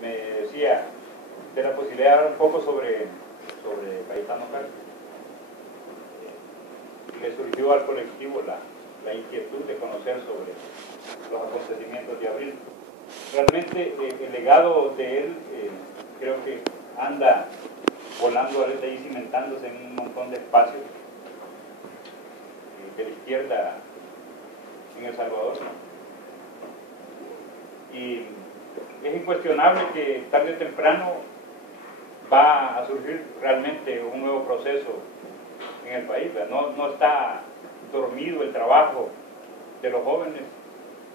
me decía de la posibilidad de hablar un poco sobre Cayetano Cárdenas. Le surgió al colectivo la inquietud de conocer sobre los acontecimientos de abril. Realmente el legado de él creo que anda volando ahí, cimentándose en un montón de espacios de la izquierda en El Salvador. Y es incuestionable que tarde o temprano va a surgir realmente un nuevo proceso en el país. No está dormido el trabajo de los jóvenes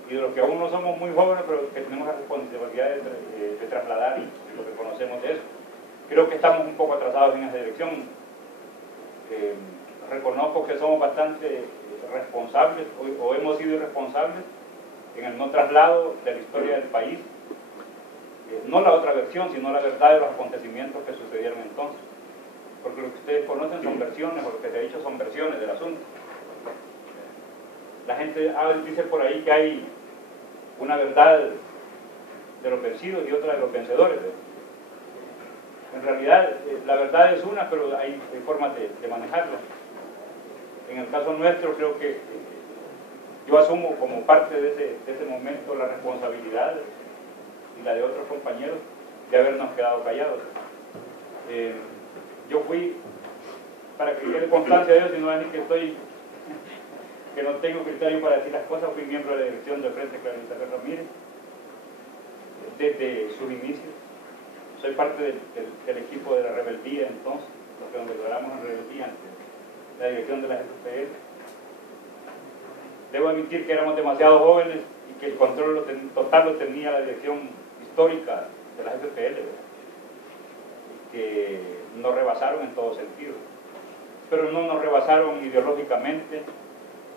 y de los que aún no somos muy jóvenes, pero que tenemos la responsabilidad de trasladar lo que conocemos de eso. Creo que estamos un poco atrasados en esa dirección. Reconozco que somos bastante responsables o hemos sido irresponsables en el no traslado de la historia del país, no la otra versión, sino la verdad de los acontecimientos que sucedieron entonces. Porque lo que ustedes conocen son versiones, o lo que se ha dicho son versiones del asunto. La gente dice por ahí que hay una verdad de los vencidos y otra de los vencedores. En realidad, la verdad es una, pero hay formas de manejarla. En el caso nuestro, creo que yo asumo como parte de ese momento la responsabilidad y la de otros compañeros de habernos quedado callados. Yo fui, para que quede constancia de eso, y no es ni que no tengo criterio para decir las cosas, fui miembro de la dirección del Frente Clarita Ramírez desde sus inicios. Soy parte del equipo de la rebeldía entonces, los que nos declaramos en rebeldía ante la dirección de la FPL. Debo admitir que éramos demasiado jóvenes y que el control total lo tenía la dirección histórica de la FPL, que nos rebasaron en todo sentido. Pero no nos rebasaron ideológicamente,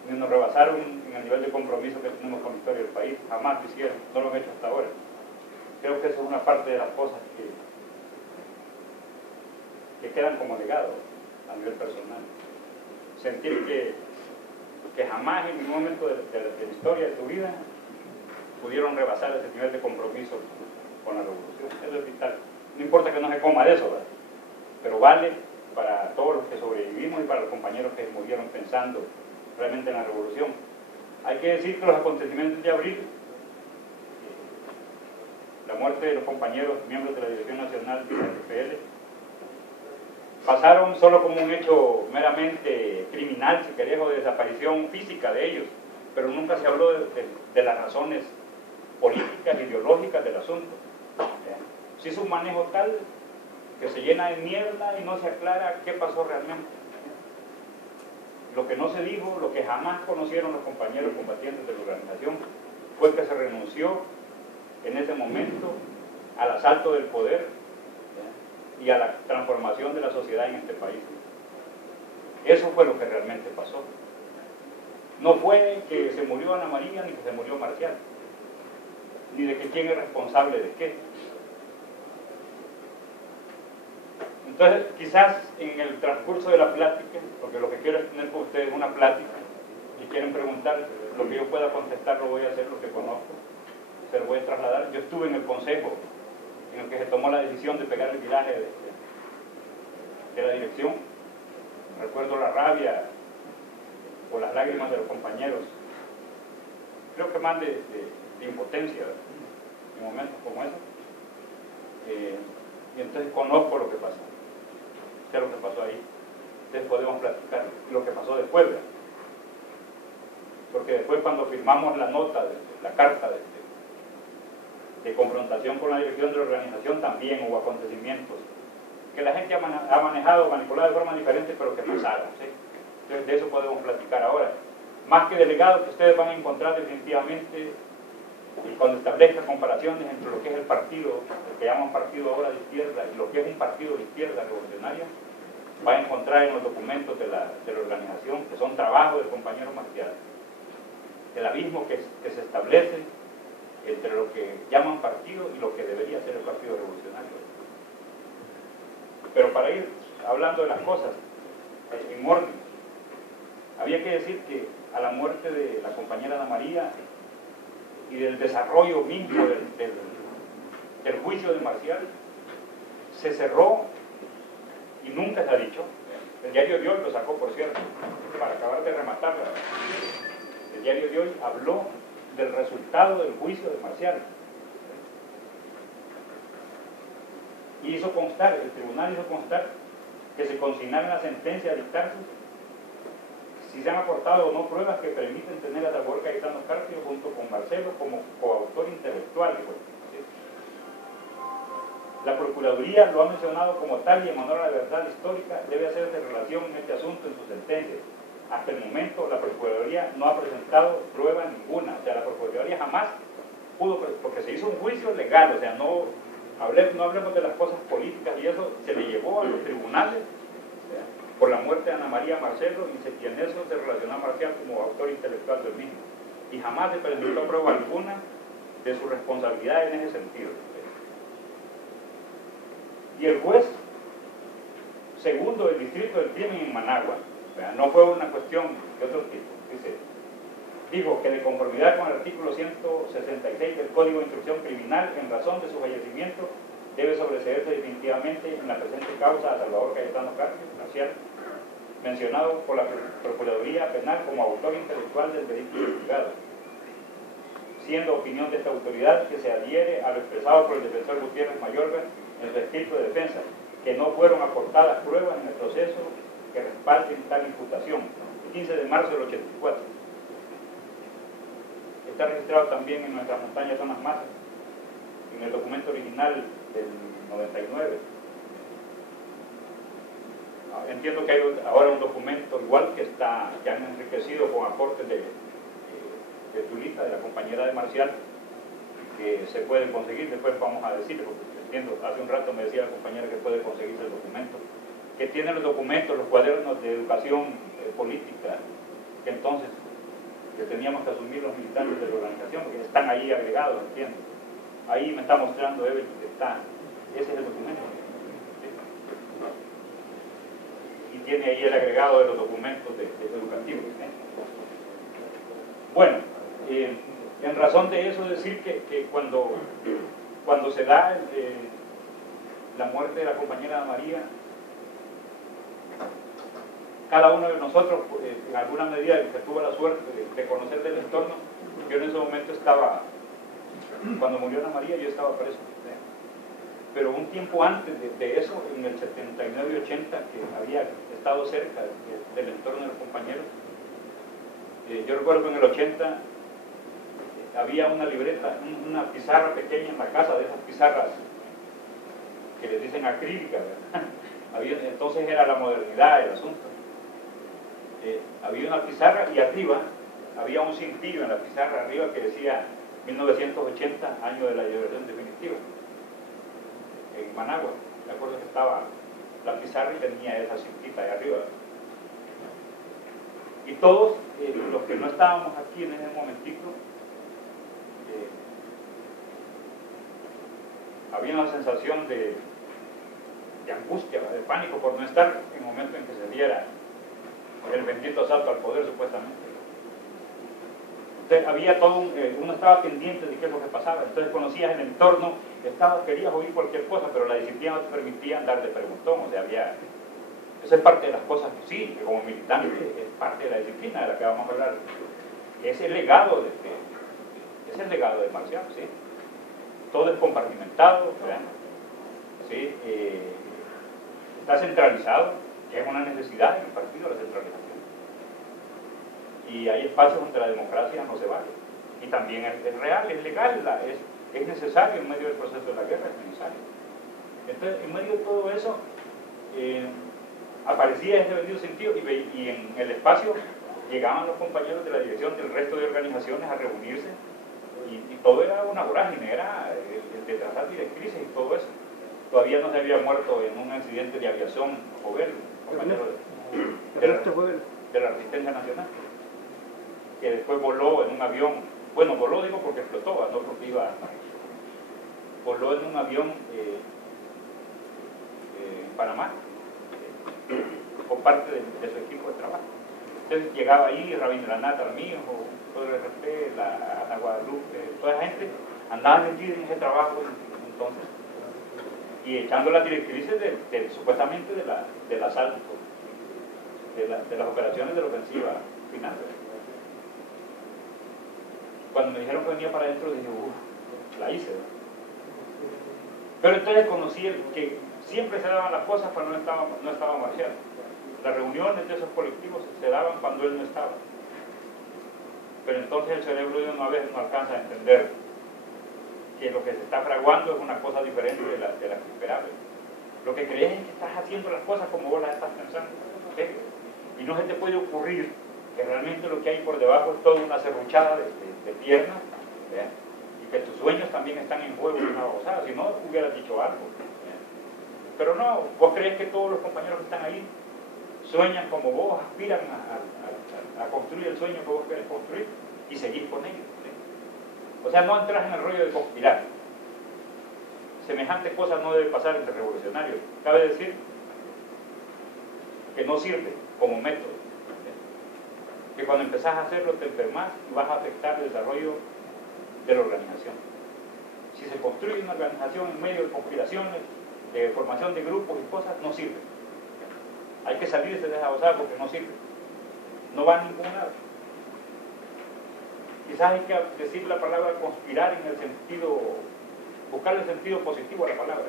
ni nos rebasaron en el nivel de compromiso que tenemos con la historia del país. Jamás lo hicieron, no lo han hecho hasta ahora. Creo que esa es una parte de las cosas que quedan como legado a nivel personal. Sentir que jamás en ningún momento de la historia de tu vida pudieron rebasar ese nivel de compromiso con la revolución. Eso es vital. No importa que no se coma de eso, ¿verdad? Pero vale para todos los que sobrevivimos y para los compañeros que murieron pensando realmente en la revolución. Hay que decir que los acontecimientos de abril, la muerte de los compañeros miembros de la Dirección Nacional de la FPL, pasaron solo como un hecho meramente criminal, si querés, o de desaparición física de ellos, pero nunca se habló de las razones políticas, ideológicas del asunto. Se hizo un manejo tal que se llena de mierda y no se aclara qué pasó realmente. Lo que no se dijo, lo que jamás conocieron los compañeros combatientes de la organización, fue que se renunció en ese momento al asalto del poder y a la transformación de la sociedad en este país. Eso fue lo que realmente pasó. No fue que se murió Ana María ni que se murió Marcial, ni de que quién es responsable de qué. Entonces, quizás en el transcurso de la plática, porque lo que quiero es tener con ustedes una plática, y quieren preguntar, lo que yo pueda contestar lo voy a hacer, lo que conozco, se lo voy a trasladar. Yo estuve en el consejo en el que se tomó la decisión de pegar el viraje de la dirección. Recuerdo la rabia o las lágrimas de los compañeros, creo que más de impotencia en momentos como esos. Y entonces conozco lo que pasó, sé lo que pasó ahí. Entonces podemos platicar lo que pasó después, ¿verdad? Porque después, cuando firmamos la nota, la carta de confrontación con la dirección de la organización, también hubo acontecimientos que la gente ha manejado, manipulado de forma diferente, pero que pasaron, ¿sí? Entonces de eso podemos platicar ahora. Más que delegados que ustedes van a encontrar definitivamente, y cuando establezca comparaciones entre lo que es el partido, el que llaman partido ahora de izquierda, y lo que es un partido de izquierda revolucionaria, va a encontrar en los documentos de la organización, que son trabajo del compañero Marcial, el abismo que se establece entre lo que llaman partido y lo que debería ser el Partido Revolucionario. Pero para ir hablando de las cosas en orden, había que decir que a la muerte de la compañera Ana María y del desarrollo mismo el juicio de Marcial se cerró y nunca se ha dicho. El diario de hoy lo sacó, por cierto, para acabar de rematarla. El diario de hoy habló del resultado del juicio de Marcial. Y hizo constar, el tribunal hizo constar que se consignara en la sentencia a dictarse si se han aportado o no pruebas que permiten tener a Salvador Cayetano Carpio junto con Marcelo como coautor intelectual. La Procuraduría lo ha mencionado como tal y en honor a la verdad histórica debe hacerse relación en este asunto en su sentencia. Hasta el momento la Procuraduría no ha presentado prueba ninguna, o sea, la Procuraduría jamás pudo, porque se hizo un juicio legal, o sea, no hablemos de las cosas políticas y eso se le llevó a los tribunales por la muerte de Ana María Marcelo y en eso se relacionó a Marcial como autor intelectual del mismo. Y jamás se presentó prueba alguna de su responsabilidad en ese sentido. Y el juez segundo del distrito del crimen en Managua, no fue una cuestión de otro tipo, dijo que de conformidad con el artículo 166 del Código de Instrucción Criminal, en razón de su fallecimiento, debe sobreseerse definitivamente en la presente causa a Salvador Cayetano Carpio, Marcial, mencionado por la Procuraduría Penal como autor intelectual del delito investigado, siendo opinión de esta autoridad que se adhiere a lo expresado por el defensor Gutiérrez Mayorga en su escrito de defensa, que no fueron aportadas pruebas en el proceso que respalden tal imputación. El 15 de marzo del 84. Está registrado también en nuestras montañas zonas masas, en el documento original del 99. Entiendo que hay ahora un documento igual que han enriquecido con aportes de Tulita, de la compañera de Marcial, que se pueden conseguir, después vamos a decirlo, porque entiendo, hace un rato me decía la compañera que puede conseguirse el documento, que tiene los documentos, los cuadernos de educación política, que entonces que teníamos que asumir los militantes de la organización, porque están ahí agregados, entiendo. Ahí me está mostrando Evelyn que está, ese es el documento. Y tiene ahí el agregado de los documentos educativos. Bueno, en razón de eso decir que cuando se da la muerte de la compañera María, cada uno de nosotros, en alguna medida que tuvo la suerte de conocer del entorno, yo en ese momento estaba, cuando murió Ana María, yo estaba preso. Pero un tiempo antes de eso, en el 79 y 80, que había estado cerca del entorno de los compañeros, yo recuerdo que en el 80 había una libreta, una pizarra pequeña en la casa, de esas pizarras que les dicen acrílicas, entonces era la modernidad del asunto. Había una pizarra y arriba había un cintillo en la pizarra arriba que decía 1980, año de la liberación definitiva, en Managua. Me acuerdo que estaba la pizarra y tenía esa cintita ahí arriba. Y todos los que no estábamos aquí en ese momentito, había una sensación de angustia, de pánico por no estar en el momento en que se diera el bendito asalto al poder, supuestamente. Entonces había todo, uno estaba pendiente de qué es lo que pasaba, entonces conocías el entorno, querías oír cualquier cosa, pero la disciplina no te permitía andar de preguntón, o sea, esa es parte de las cosas, sí, que como militante es parte de la disciplina de la que vamos a hablar, es el legado de Marcial, ¿sí? Todo es compartimentado, ¿sí? Está centralizado, que es una necesidad en el partido, la centralización. Y hay espacios donde la democracia no se vale. Y también es real, es legal, es necesario en medio del proceso de la guerra, es necesario. Entonces, en medio de todo eso, aparecía ese vendido sentido y en el espacio llegaban los compañeros de la dirección del resto de organizaciones a reunirse y todo era una vorágine, era el de trazar directrices y todo eso. Todavía no se había muerto en un accidente de aviación Jovel, compañero de la Resistencia Nacional, que después voló en un avión, bueno, voló digo porque explotó, no porque voló en un avión en Panamá, por parte de su equipo de trabajo. Entonces llegaba ahí Rabindranath Armijo, todo el RP, la Ana Guadalupe, toda la gente andaba metida en ese trabajo entonces, y echando las directrices supuestamente del asalto, de las operaciones de la ofensiva final. Cuando me dijeron que venía para adentro, dije, la hice, ¿verdad? Pero entonces conocí que siempre se daban las cosas cuando no estaba Marcial. Las reuniones de esos colectivos se daban cuando él no estaba. Pero entonces el cerebro de uno a veces no alcanza a entender que lo que se está fraguando es una cosa diferente de la que esperaba. Lo que crees es que estás haciendo las cosas como vos las estás pensando. ¿Sí? Y no se te puede ocurrir que realmente lo que hay por debajo es toda una serruchada de piernas, ¿sí? Y que tus sueños también están en juego, una babosada. Si no, hubieras dicho algo. ¿Sí? Pero no, vos crees que todos los compañeros que están ahí sueñan como vos, aspiran a construir el sueño que vos querés construir y seguís con ellos. ¿Sí? O sea, no entras en el rollo de conspirar. Semejante cosa no debe pasar entre revolucionarios. Cabe decir que no sirve como método. ¿Sí? Que cuando empezás a hacerlo te enfermas y vas a afectar el desarrollo de la organización. Si se construye una organización en medio de conspiraciones, de formación de grupos y cosas, no sirve. Hay que salirse de esa osada porque no sirve. No va a ningún lado. Quizás hay que decir la palabra conspirar en el sentido, buscar el sentido positivo a la palabra.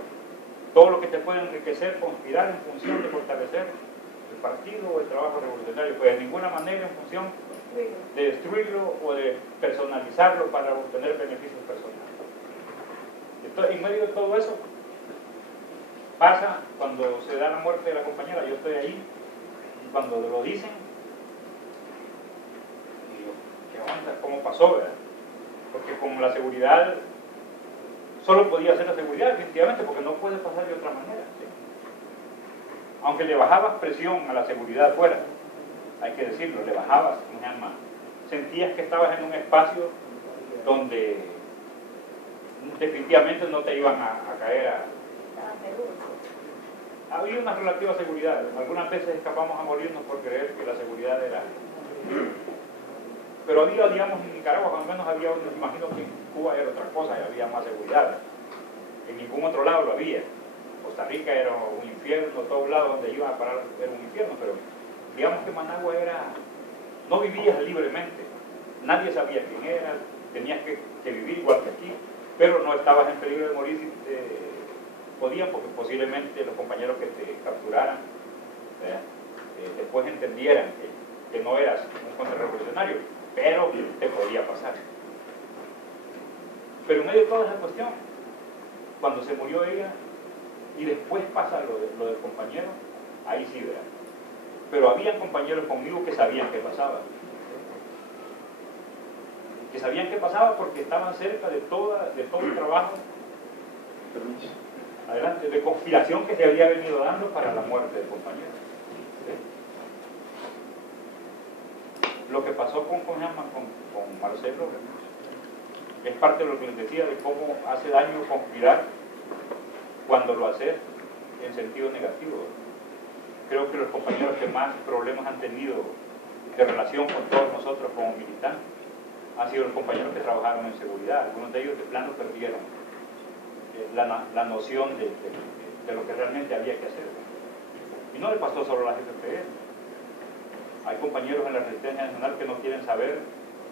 Todo lo que te puede enriquecer, conspirar en función de fortalecer el partido o el trabajo revolucionario, pues de ninguna manera en función de destruirlo o de personalizarlo para obtener beneficios personales. Entonces, en medio de todo eso, pasa cuando se da la muerte de la compañera, yo estoy ahí, y cuando lo dicen, digo, ¿qué onda? ¿Cómo pasó? ¿Verdad? Porque con la seguridad, solo podía ser la seguridad, definitivamente, porque no puede pasar de otra manera. ¿Sí? Aunque le bajabas presión a la seguridad fuera, hay que decirlo, le bajabas, ¿cómo se llama? Sentías que estabas en un espacio donde definitivamente no te iban a caer había una relativa seguridad. Algunas veces escapamos a morirnos por creer que la seguridad era... Pero había, digamos, en Nicaragua, al menos había, me imagino que en Cuba era otra cosa, y había más seguridad. En ningún otro lado lo había. Costa Rica era un infierno, todos lados donde iba a parar era un infierno, pero digamos que Managua era... No vivías libremente, nadie sabía quién eras, tenías que vivir igual que aquí, pero no estabas en peligro de morir si podían, porque posiblemente los compañeros que te capturaran después entendieran que no eras un contrarrevolucionario, pero te podía pasar. Pero en medio de toda esa cuestión, cuando se murió ella y después pasa lo del compañero, ahí sí, ¿verdad? Pero habían compañeros conmigo que sabían qué pasaba. Que sabían qué pasaba porque estaban cerca de todo el trabajo adelante, de conspiración que se había venido dando para la muerte del compañero. ¿Sí? Lo que pasó con Marcelo es parte de lo que les decía de cómo hace daño conspirar cuando lo haces en sentido negativo. Creo que los compañeros que más problemas han tenido de relación con todos nosotros como militantes han sido los compañeros que trabajaron en seguridad. Algunos de ellos de plano perdieron la noción de lo que realmente había que hacer. Y no le pasó solo a la GPL. Hay compañeros en la Resistencia Nacional que no quieren saber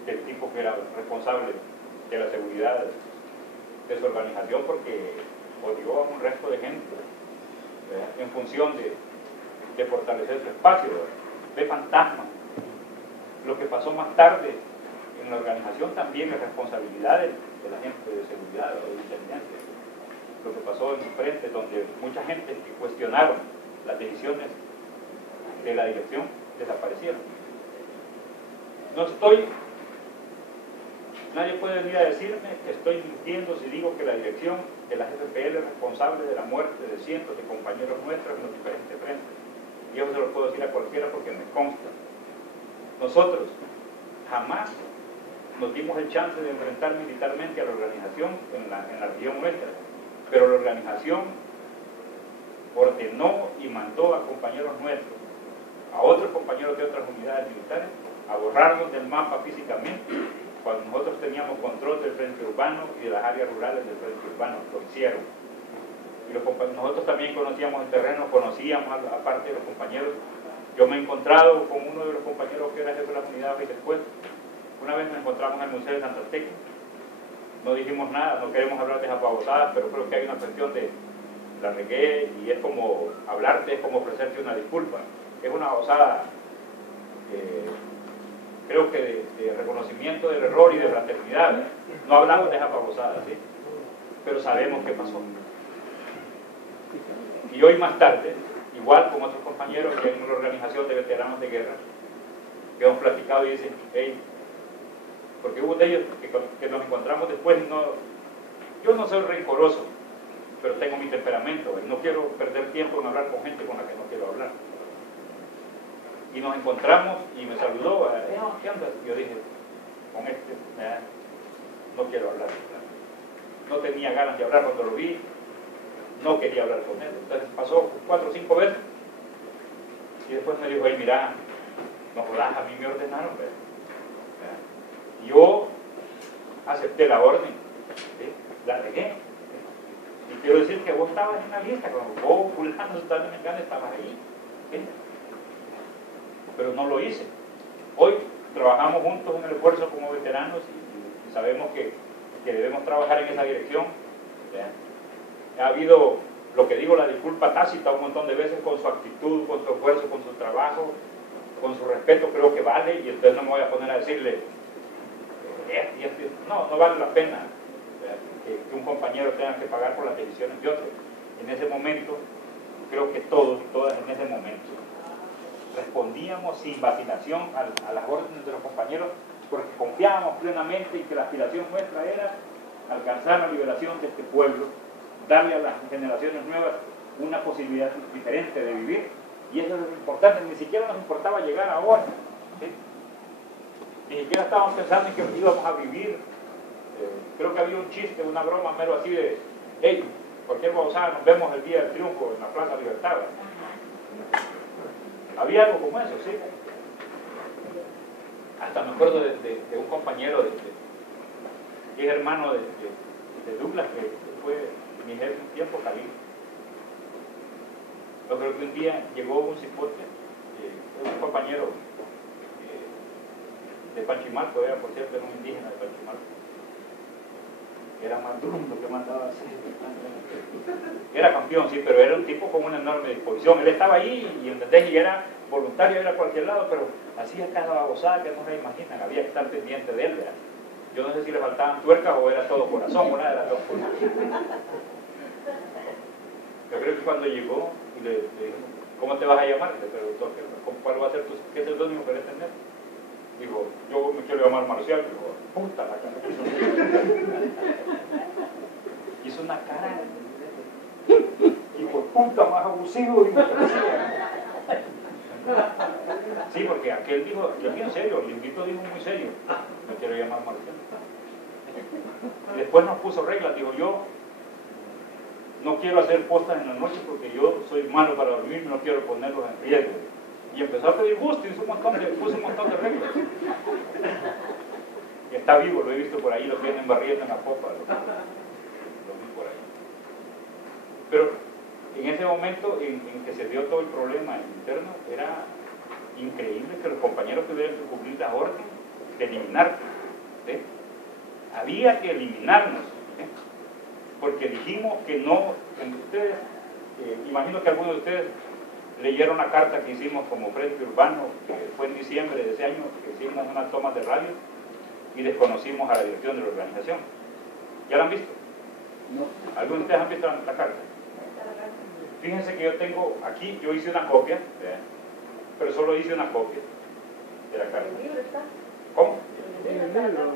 del tipo que era responsable de la seguridad de su organización porque odió a un resto de gente, ¿verdad? En función de fortalecer su espacio, ¿verdad? Ve fantasmas. Lo que pasó más tarde en la organización también es responsabilidad de la gente de seguridad o de inteligencia. Lo que pasó en el frente, donde mucha gente que cuestionaron las decisiones de la dirección desaparecieron. Nadie puede venir a decirme que estoy mintiendo si digo que la dirección de la GPL es responsable de la muerte de cientos de compañeros nuestros en los diferentes frentes. Y yo se lo puedo decir a cualquiera porque me consta. Nosotros jamás nos dimos el chance de enfrentar militarmente a la organización en la región nuestra, pero la organización ordenó y mandó a compañeros nuestros, a otros compañeros de otras unidades militares, a borrarnos del mapa físicamente cuando nosotros teníamos control del frente urbano y de las áreas rurales del frente urbano, lo hicieron. Y nosotros también conocíamos el terreno, conocíamos aparte de los compañeros. Yo me he encontrado con uno de los compañeros que era jefe de la unidad y después, una vez nos encontramos en el Museo de Santa Tecla. No dijimos nada, no queremos hablar de esas babosadas, pero creo que hay una cuestión de la regué y es como hablarte, es como ofrecerte una disculpa. Es una babosada, creo que de reconocimiento del error y de fraternidad. No hablamos de esas babosadas, ¿sí? Pero sabemos qué pasó. Y hoy más tarde, igual con otros compañeros que hay una organización de veteranos de guerra, que hemos platicado y dicen, hey, porque hubo de ellos que nos encontramos después, yo no soy rencoroso, pero tengo mi temperamento, y no quiero perder tiempo en hablar con gente con la que no quiero hablar. Y nos encontramos y me saludó, ¿qué andas? Y yo dije, con no quiero hablar. No tenía ganas de hablar cuando lo vi, no quería hablar con él. Entonces pasó 4 o 5 veces y después me dijo, hey, mira, no jodas, a mí me ordenaron, ¿verdad? Yo acepté la orden, ¿sí? La regué. Y quiero decir que vos estabas en la lista, cuando vos, fulano, estabas ahí, ¿sí? Pero no lo hice. Hoy trabajamos juntos en el esfuerzo como veteranos y sabemos que debemos trabajar en esa dirección. ¿Ya? Ha habido, lo que digo, la disculpa tácita un montón de veces con su actitud, con su esfuerzo, con su trabajo, con su respeto, creo que vale, y entonces no me voy a poner a decirle, no vale la pena que un compañero tenga que pagar por las decisiones de otro. En ese momento, creo que todos y todas en ese momento respondíamos sin vacilación a las órdenes de los compañeros, porque confiábamos plenamente en que la aspiración nuestra era alcanzar la liberación de este pueblo, darle a las generaciones nuevas una posibilidad diferente de vivir, y eso es lo importante. Ni siquiera nos importaba llegar ahora, ¿sí? Ni siquiera estábamos pensando en que íbamos a vivir. Creo que había un chiste, una broma mero así de, hey, cualquier babosada, nos vemos el día del triunfo en la Plaza Libertad. Había algo como eso, sí. Hasta me acuerdo de un compañero que es hermano de Douglas, que fue mi jefe un tiempo, Calí. Yo creo que un día llegó un cipote, un compañero de Panchimalco, era por cierto, era un indígena de Panchimalco. Era más duro lo que mandaba así. Era campeón, sí, pero era un tipo con una enorme disposición. Él estaba ahí y entendés, y era voluntario, era a cualquier lado, pero hacía cada babosada que no se imaginan, había que estar pendiente de él, ¿verdad? Yo no sé si le faltaban tuercas o era todo corazón, una de las dos cosas. Yo creo que cuando llegó y le dijo, ¿cómo te vas a llamar? Le preguntó, ¿cuál va a ser qué es el único que querés tener? Digo, yo me quiero llamar Marcial. Digo, puta la cara. Hizo una cara. Hijo de puta, más abusivo. Sí, porque aquel dijo, yo en serio, el invito dijo muy serio, me quiero llamar Marcial. Y después nos puso reglas, digo, yo no quiero hacer postas en la noche porque yo soy malo para dormir, no quiero ponerlos en riesgo. Y empezó a pedir gusto y puso un montón de reglas. Y está vivo, lo he visto por ahí, lo tienen barriendo en la popa, lo vi por ahí. Pero en ese momento en que se dio todo el problema interno, era increíble que los compañeros tuvieran que cumplir la orden de eliminarnos, ¿sí? Había que eliminarnos, ¿sí? Porque dijimos que no. Ustedes, imagino que algunos de ustedes leyeron la carta que hicimos como Frente Urbano, que fue en diciembre de ese año, que hicimos unas tomas de radio y desconocimos a la dirección de la organización. ¿Ya la han visto? No. ¿Algunos de ustedes han visto la carta? Fíjense que yo tengo aquí, yo hice una copia, pero solo hice una copia de la carta. ¿En el libro está? ¿Cómo?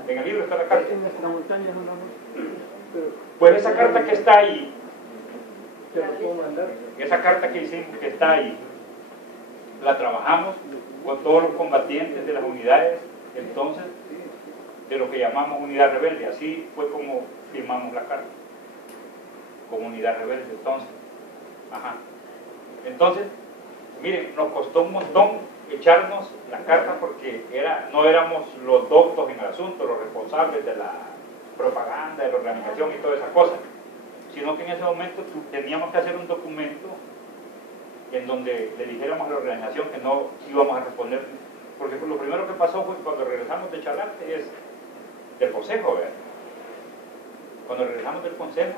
En el libro está la carta. En nuestra montaña pues esa carta que está ahí, esa carta que hicimos, que está ahí, la trabajamos con todos los combatientes de las unidades, entonces, de lo que llamamos unidad rebelde. Así fue como firmamos la carta, como unidad rebelde, entonces. Ajá. Entonces, miren, nos costó un montón echarnos la carta porque no éramos los doctos en el asunto, los responsables de la propaganda, de la organización y todas esas cosas, sino que en ese momento teníamos que hacer un documento en donde le dijéramos a la organización que no íbamos a responder, porque lo primero que pasó fue cuando regresamos de Chalate es del consejo, ¿verdad? Cuando regresamos del consejo,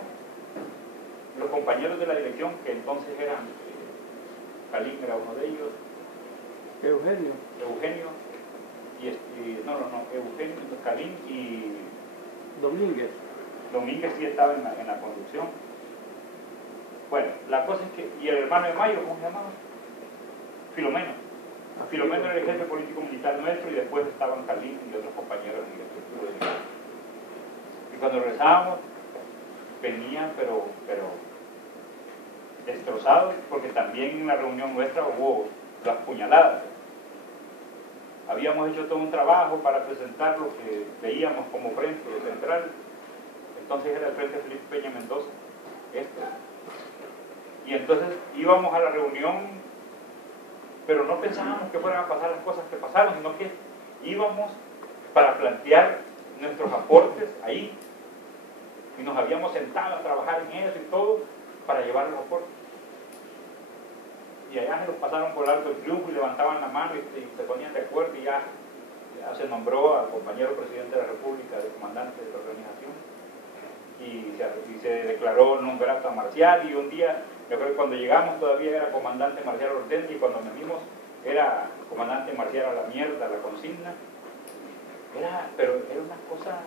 los compañeros de la dirección, que entonces eran, Calín era uno de ellos, Eugenio, Eugenio, Calín y Domínguez sí estaba en la conducción. Bueno, la cosa es que, y el hermano de Mayo, ¿cómo se llamaba? Filomeno. Filomeno era el jefe político militar nuestro y después estaban Calín y otros compañeros en el estructura de militar. Y cuando regresábamos, venían pero destrozados, porque también en la reunión nuestra hubo las puñaladas. Habíamos hecho todo un trabajo para presentar lo que veíamos como frente central. Entonces era el Frente Felipe Peña Mendoza. Y entonces íbamos a la reunión, pero no pensábamos que fueran a pasar las cosas que pasaron, sino que íbamos para plantear nuestros aportes ahí. Y nos habíamos sentado a trabajar en eso y todo para llevar los aportes. Y allá se los pasaron por alto el triunfo y levantaban la mano y se ponían de acuerdo y ya se nombró al compañero presidente de la República, de comandante de la organización, y se declaró non grata marcial. Y un día, yo creo que cuando llegamos todavía era comandante marcial Ortega, y cuando venimos era comandante marcial a la mierda, la consigna. Pero era una cosa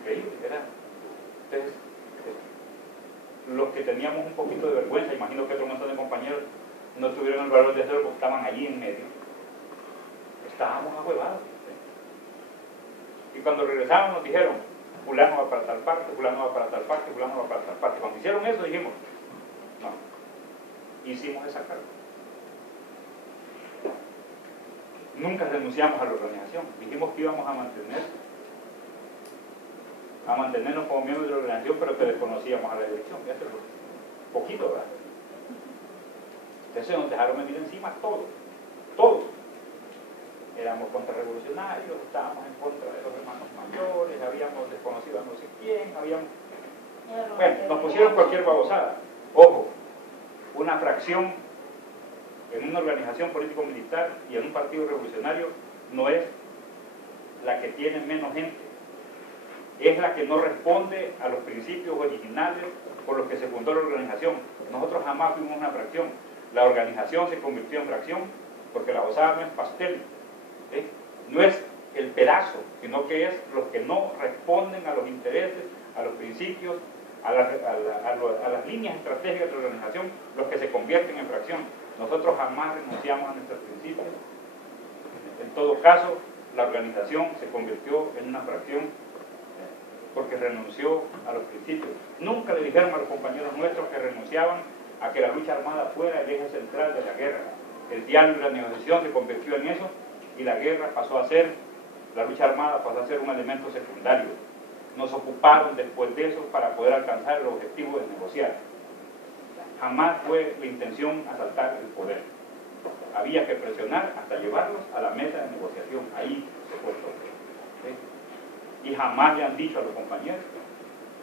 increíble. Entonces, los que teníamos un poquito de vergüenza, imagino que otro montón de compañeros no tuvieron el valor de hacerlo porque estaban allí en medio. Estábamos ahuevados. Y cuando regresamos nos dijeron, fulano va para tal parte, fulano va para tal parte, fulano va para tal parte. Cuando hicieron eso dijimos, no, hicimos esa carta. Nunca renunciamos a la organización, dijimos que íbamos a mantenernos como miembros de la organización, pero que desconocíamos a la dirección, ya se poquito, ¿verdad? Entonces nos dejaron venir encima todos. Éramos contrarrevolucionarios, estábamos en contra de los hermanos mayores, habíamos desconocido a no sé quién, bueno, nos pusieron cualquier babosada. Ojo, una fracción en una organización político-militar y en un partido revolucionario no es la que tiene menos gente, es la que no responde a los principios originales por los que se fundó la organización. Nosotros jamás fuimos una fracción. La organización se convirtió en fracción porque la babosada no es pastel, no es el pedazo, sino que es los que no responden a los intereses, a los principios, a las líneas estratégicas de la organización, los que se convierten en fracción. Nosotros jamás renunciamos a nuestros principios. En todo caso, la organización se convirtió en una fracción porque renunció a los principios. Nunca le dijeron a los compañeros nuestros que renunciaban a que la lucha armada fuera el eje central de la guerra. El diálogo y la negociación se convirtió en eso, y la guerra la lucha armada pasó a ser un elemento secundario. Nos ocuparon después de eso para poder alcanzar el objetivo de negociar. Jamás fue la intención asaltar el poder. Había que presionar hasta llevarlos a la mesa de negociación. Ahí se fue todo. Y jamás le han dicho a los compañeros,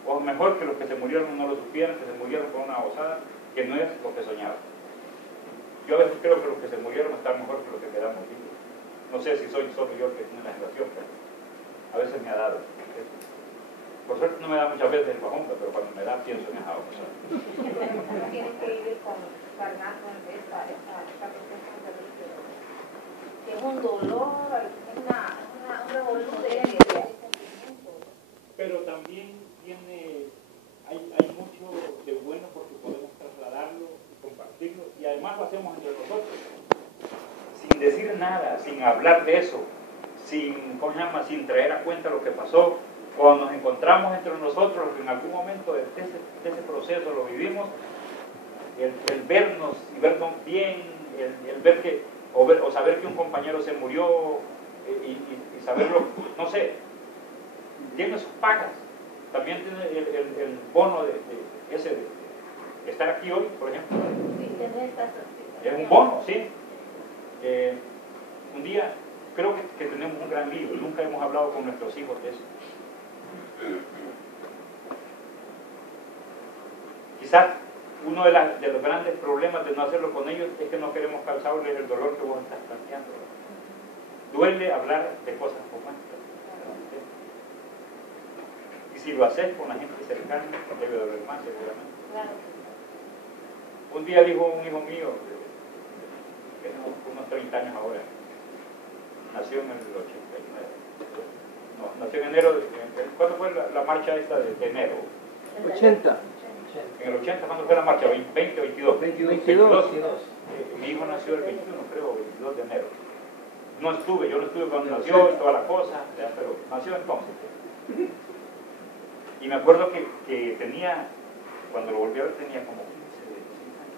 o mejor que los que se murieron no lo supieran, que se murieron con una osada, que no es lo que soñaban. Yo a veces creo que los que se murieron están mejor que los que quedamos vivos. No sé si soy solo yo que tiene la generación, pero a veces me ha dado. Por suerte no me da muchas veces el bajón, pero cuando me da pienso en esa cosa. Tiene que ir con cargando esta protesta que es un dolor, es un revolución de sentimientos. Pero también hay mucho de bueno porque podemos trasladarlo y compartirlo, y además lo hacemos entre nosotros, sin decir nada, sin hablar de eso, sin traer a cuenta lo que pasó. Cuando nos encontramos entre nosotros, en algún momento de ese proceso lo vivimos, el vernos y vernos bien, el ver que, o saber que un compañero se murió, y saberlo, no sé, tiene sus pagas, también tiene el bono de estar aquí hoy, por ejemplo. Es un bono, sí. Un día creo que tenemos un gran lío, nunca hemos hablado con nuestros hijos de eso. Quizás uno de los grandes problemas de no hacerlo con ellos es que no queremos causarles el dolor que vos estás planteando. Duele hablar de cosas como estas. Y si lo haces con la gente cercana, debe doler más seguramente. Un día dijo un hijo mío, que tiene unos 30 años ahora, nació en el 89, no, nació en enero, ¿cuándo fue la marcha esta de enero? 80. En el 80, ¿cuándo fue la marcha? ¿20 o 22? 22. Mi hijo nació el 21, creo, 22 de enero. No estuve, yo no estuve cuando nació y toda la cosa, pero nació entonces. Y me acuerdo que tenía, cuando lo volví a ver tenía como 15, 16 años.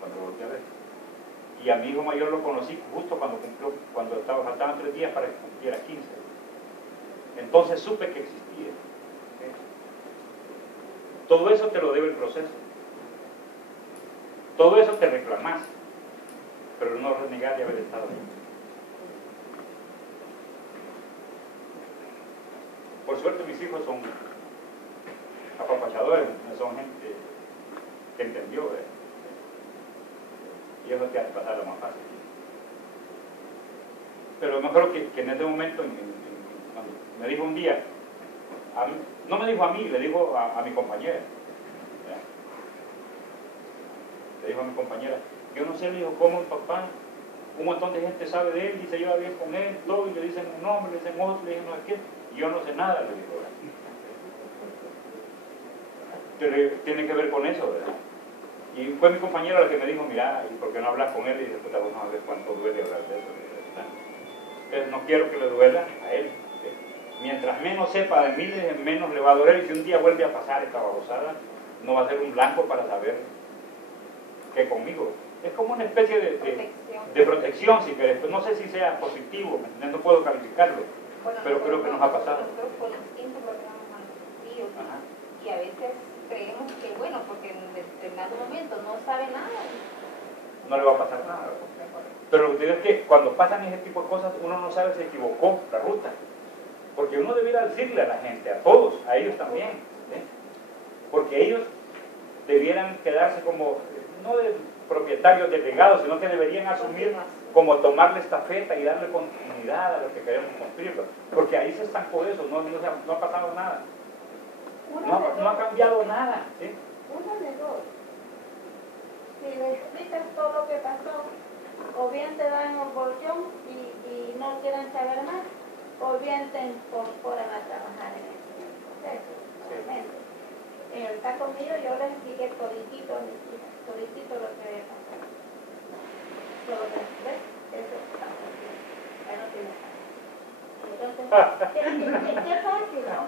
Cuando lo volví a ver. Y a mi hijo mayor lo conocí justo cuando faltaban 3 días para que cumpliera 15. Entonces supe que existía. Todo eso te lo debe el proceso. Todo eso te reclamás, pero no renegar de haber estado ahí. Por suerte mis hijos son apapachadores, son gente que entendió, y eso te hace pasar lo más fácil. Pero me acuerdo que en ese momento, cuando me dijo un día, no me dijo a mí, le dijo a mi compañera. Le dijo a mi compañera, yo no sé, le dijo, cómo el papá, un montón de gente sabe de él y se lleva bien con él, todo, y le dicen un nombre, le dicen otro, le dicen no sé qué, y yo no sé nada, le dijo. Tiene que ver con eso, ¿verdad? Y fue mi compañera la que me dijo, mira, ¿y por qué no hablas con él? Y dice, puta, vamos a ver cuánto duele hablar de eso. Entonces no quiero que le duela a él. Mientras menos sepa de mí, menos le va a doler, y si un día vuelve a pasar esta babosada, no va a ser un blanco para saber que conmigo. Es como una especie de protección, si querés. Pues no sé si sea positivo, no puedo calificarlo, bueno, pero creo que nos ha pasado. Nosotros por instinto guardamos a nuestros tíos, y a veces creemos que, bueno, porque en determinado momento no sabe nada. No le va a pasar nada. Pero lo que digo es que cuando pasan ese tipo de cosas, uno no sabe si equivocó la ruta. Porque uno debiera decirle a la gente, a todos, a ellos también. Porque ellos debieran quedarse como, no de propietarios de legados, sino que deberían asumir como tomar la estafeta y darle continuidad a lo que queremos construirlo. Porque ahí se estancó eso, no ha pasado nada. No ha cambiado nada. ¿Sí? Uno de dos. Si le explicas todo lo que pasó, o bien te dan un bolsón y no quieren saber más, o bien te incorporan a trabajar en ese proceso. En el caso mío yo les expliqué toditito a mis hijas, toditito lo que había pasado. Solo que, ¿ves? Eso está fácil. Ya no tiene caso. Entonces, es fácil, ¿no?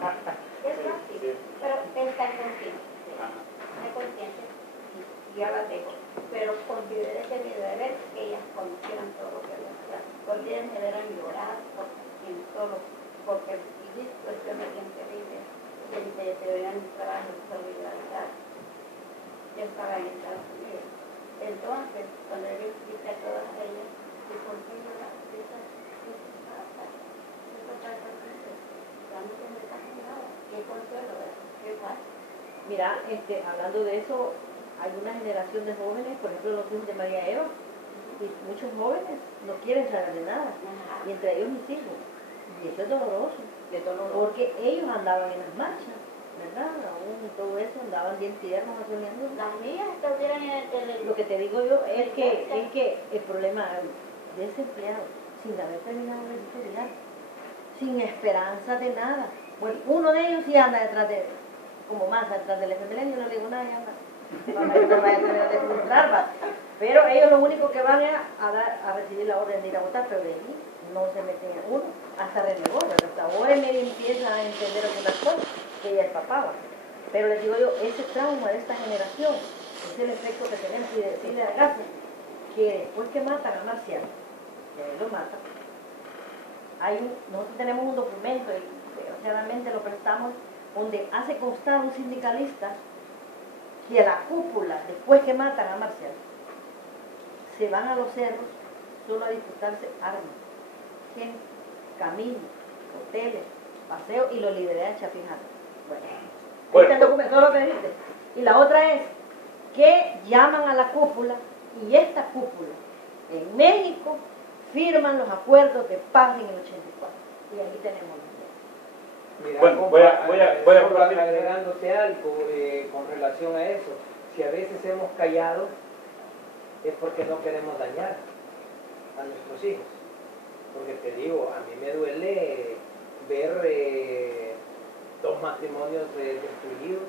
Es fácil, pero estar consciente. Estar consciente y ya las dejo. Pero consideré que mi deber es que ellas conocieran todo lo que había pasado. Porque ellas me dieron llorar en todo, porque vivir cuestiones bien terribles. Que te veían un trabajo de solidaridad. Yo estaba en Estados Unidos. Entonces, cuando yo expliqué a todas ellas, y por qué llorar, ¿qué pasa? ¿Qué pasa? Ya no tiene casi nada. ¿Qué consuelo es? ¿Qué pasa? Mira, hablando de eso, hay una generación de jóvenes, por ejemplo los hijos de María Eva, y muchos jóvenes no quieren saber de nada, y entre ellos mis hijos. Y eso es doloroso, porque ellos andaban en las marchas, ¿verdad? Aún y todo eso, andaban bien tiernos, soñando. Las mías estuvieran en el... Lo que te digo yo es que el problema de desempleado, sin haber terminado de estudiar, sin esperanza de nada. Bueno, uno de ellos sí anda detrás de, como más detrás del FMLN, yo no le digo nada, ya anda. No vaya a tener de frustrar, pero ellos lo único que van es a recibir la orden de ir a votar, pero de allí no se meten en uno, hasta renegó, hasta ahora medio empieza a entender algunas cosas que ella escapaba. Pero les digo yo, ese trauma de esta generación es el efecto que tenemos, y decirle a Garza que después que matan a Marcial, que él lo mata, nosotros tenemos un documento, y desgraciadamente lo prestamos, donde hace constar un sindicalista que a la cúpula, después que matan a Marcial, se van a los cerros solo a disfrutarse armas, gente, caminos, hoteles, paseos y lo lideré Chapijano. Bueno, este documento, todo lo que dijiste. Y la otra es que llaman a la cúpula y esta cúpula en México firman los acuerdos de paz en el 84. Y aquí tenemos los días. Mira, Bueno, voy a compartir. agregándote algo con relación a eso. Si a veces hemos callado es porque no queremos dañar a nuestros hijos. Porque te digo, a mí me duele ver 2 matrimonios destruidos.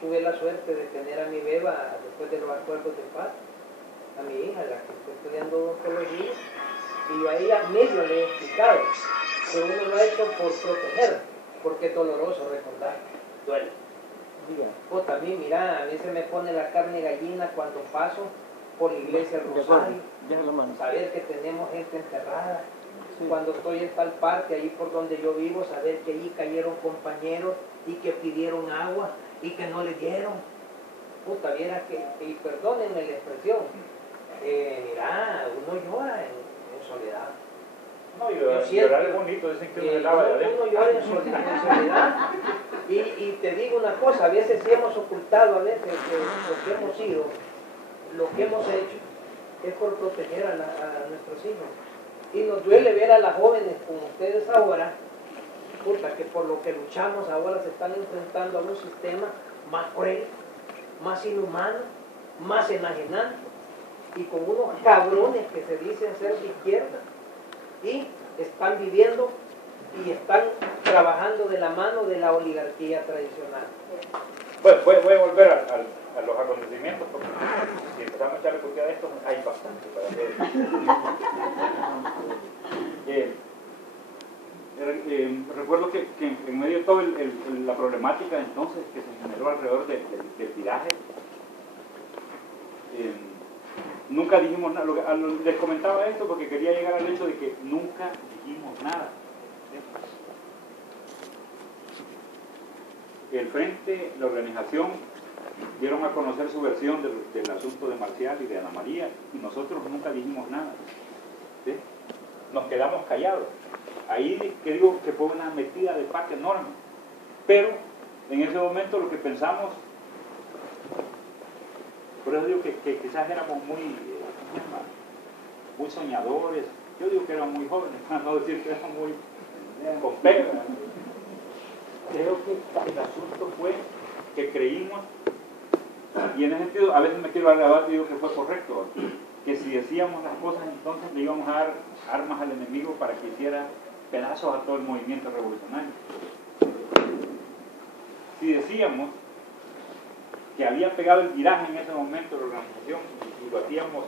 Tuve la suerte de tener a mi beba después de los acuerdos de paz, a mi hija, la que está estudiando odontología, y yo a ella medio le he explicado, pero uno lo ha hecho por proteger, porque es doloroso recordar, duele. Pues también, mira, a mí se me pone la carne gallina cuando paso por la iglesia del Rosario, saber que tenemos gente enterrada. Cuando estoy en tal parte, ahí por donde yo vivo, saber que allí cayeron compañeros y que pidieron agua y que no le dieron. Puta, viera que, y perdónenme la expresión, mira, uno llora en soledad. No, llorar es bonito, dicen que uno lava de adentro. Uno llora en soledad. Y te digo una cosa, a veces sí hemos ocultado, a veces lo que hemos sido, lo que hemos hecho, es por proteger a nuestros hijos. Y nos duele ver a las jóvenes como ustedes ahora, puta, que por lo que luchamos ahora se están enfrentando a un sistema más cruel, más inhumano, más enajenante, y con unos cabrones que se dicen ser de izquierda, y están viviendo y están trabajando de la mano de la oligarquía tradicional. Bueno, voy a volver a los acontecimientos, porque si empezamos a echarle cuestión a esto, hay bastante para ver. Recuerdo que en medio de toda la problemática entonces que se generó alrededor del tiraje, nunca dijimos nada. Les comentaba esto porque quería llegar al hecho de que nunca dijimos nada. El Frente, la organización, dieron a conocer su versión del asunto de Marcial y de Ana María, y nosotros nunca dijimos nada. ¿Sí? Nos quedamos callados. Ahí que digo que fue una metida de pata enorme. Pero en ese momento lo que pensamos, por eso digo que quizás éramos muy soñadores. Yo digo que éramos muy jóvenes, para no decir que éramos muy con pega. Creo que el asunto fue que creímos, y en ese sentido a veces me quiero agradar y digo que fue correcto, que si decíamos las cosas entonces le íbamos a dar armas al enemigo para que hiciera pedazos a todo el movimiento revolucionario. Si decíamos que había pegado el tiraje en ese momento de la organización y lo hacíamos,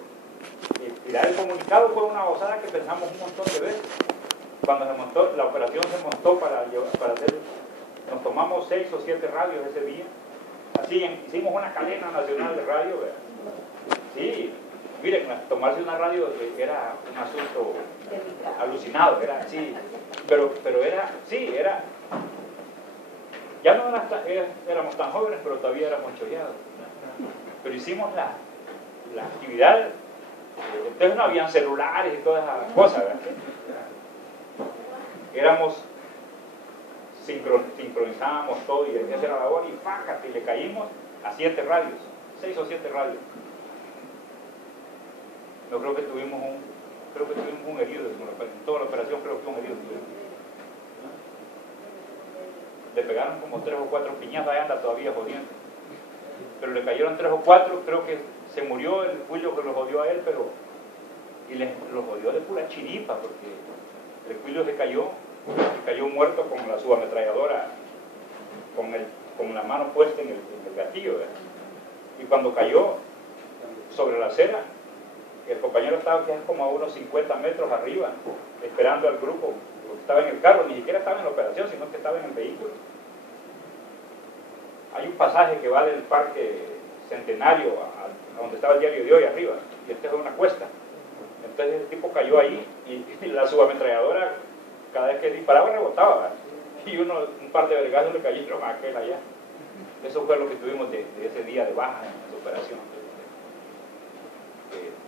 tirar el comunicado fue una osada que pensamos un montón de veces. Cuando se montó, la operación se montó para hacer, nos tomamos 6 o 7 radios ese día. Así hicimos una cadena nacional de radio. ¿Verdad? Sí, miren, tomarse una radio era un asunto alucinado, era así, pero era, ya no éramos tan jóvenes, pero todavía éramos chollados. Pero hicimos la actividad, entonces no habían celulares y todas esas cosas, ¿verdad? Sincronizábamos todo y esa era la labor, y fácate, y le caímos a 7 radios, 6 o 7 radios. Yo creo que tuvimos un herido, en toda la operación creo que un herido tuvimos. Le pegaron como 3 o 4 piñazos, ahí anda todavía jodiendo. Pero le cayeron 3 o 4, creo que se murió el cuillo que lo jodió a él, pero lo jodió de pura chiripa, porque el cuillo se cayó muerto con la subametralladora, con la mano puesta en el gatillo, ¿verdad? Y cuando cayó sobre la acera, el compañero estaba quizás como a unos 50 metros arriba, esperando al grupo, porque estaba en el carro, ni siquiera estaba en la operación, sino que estaba en el vehículo. Hay un pasaje que va del Parque Centenario a donde estaba el Diario de Hoy arriba, y esta es una cuesta. Entonces el tipo cayó ahí y la subametralladora cada vez que disparaba rebotaba, ¿verdad? Y un par de vergazos le cayeron a aquel allá. Eso fue lo que tuvimos de ese día de baja en esa operación.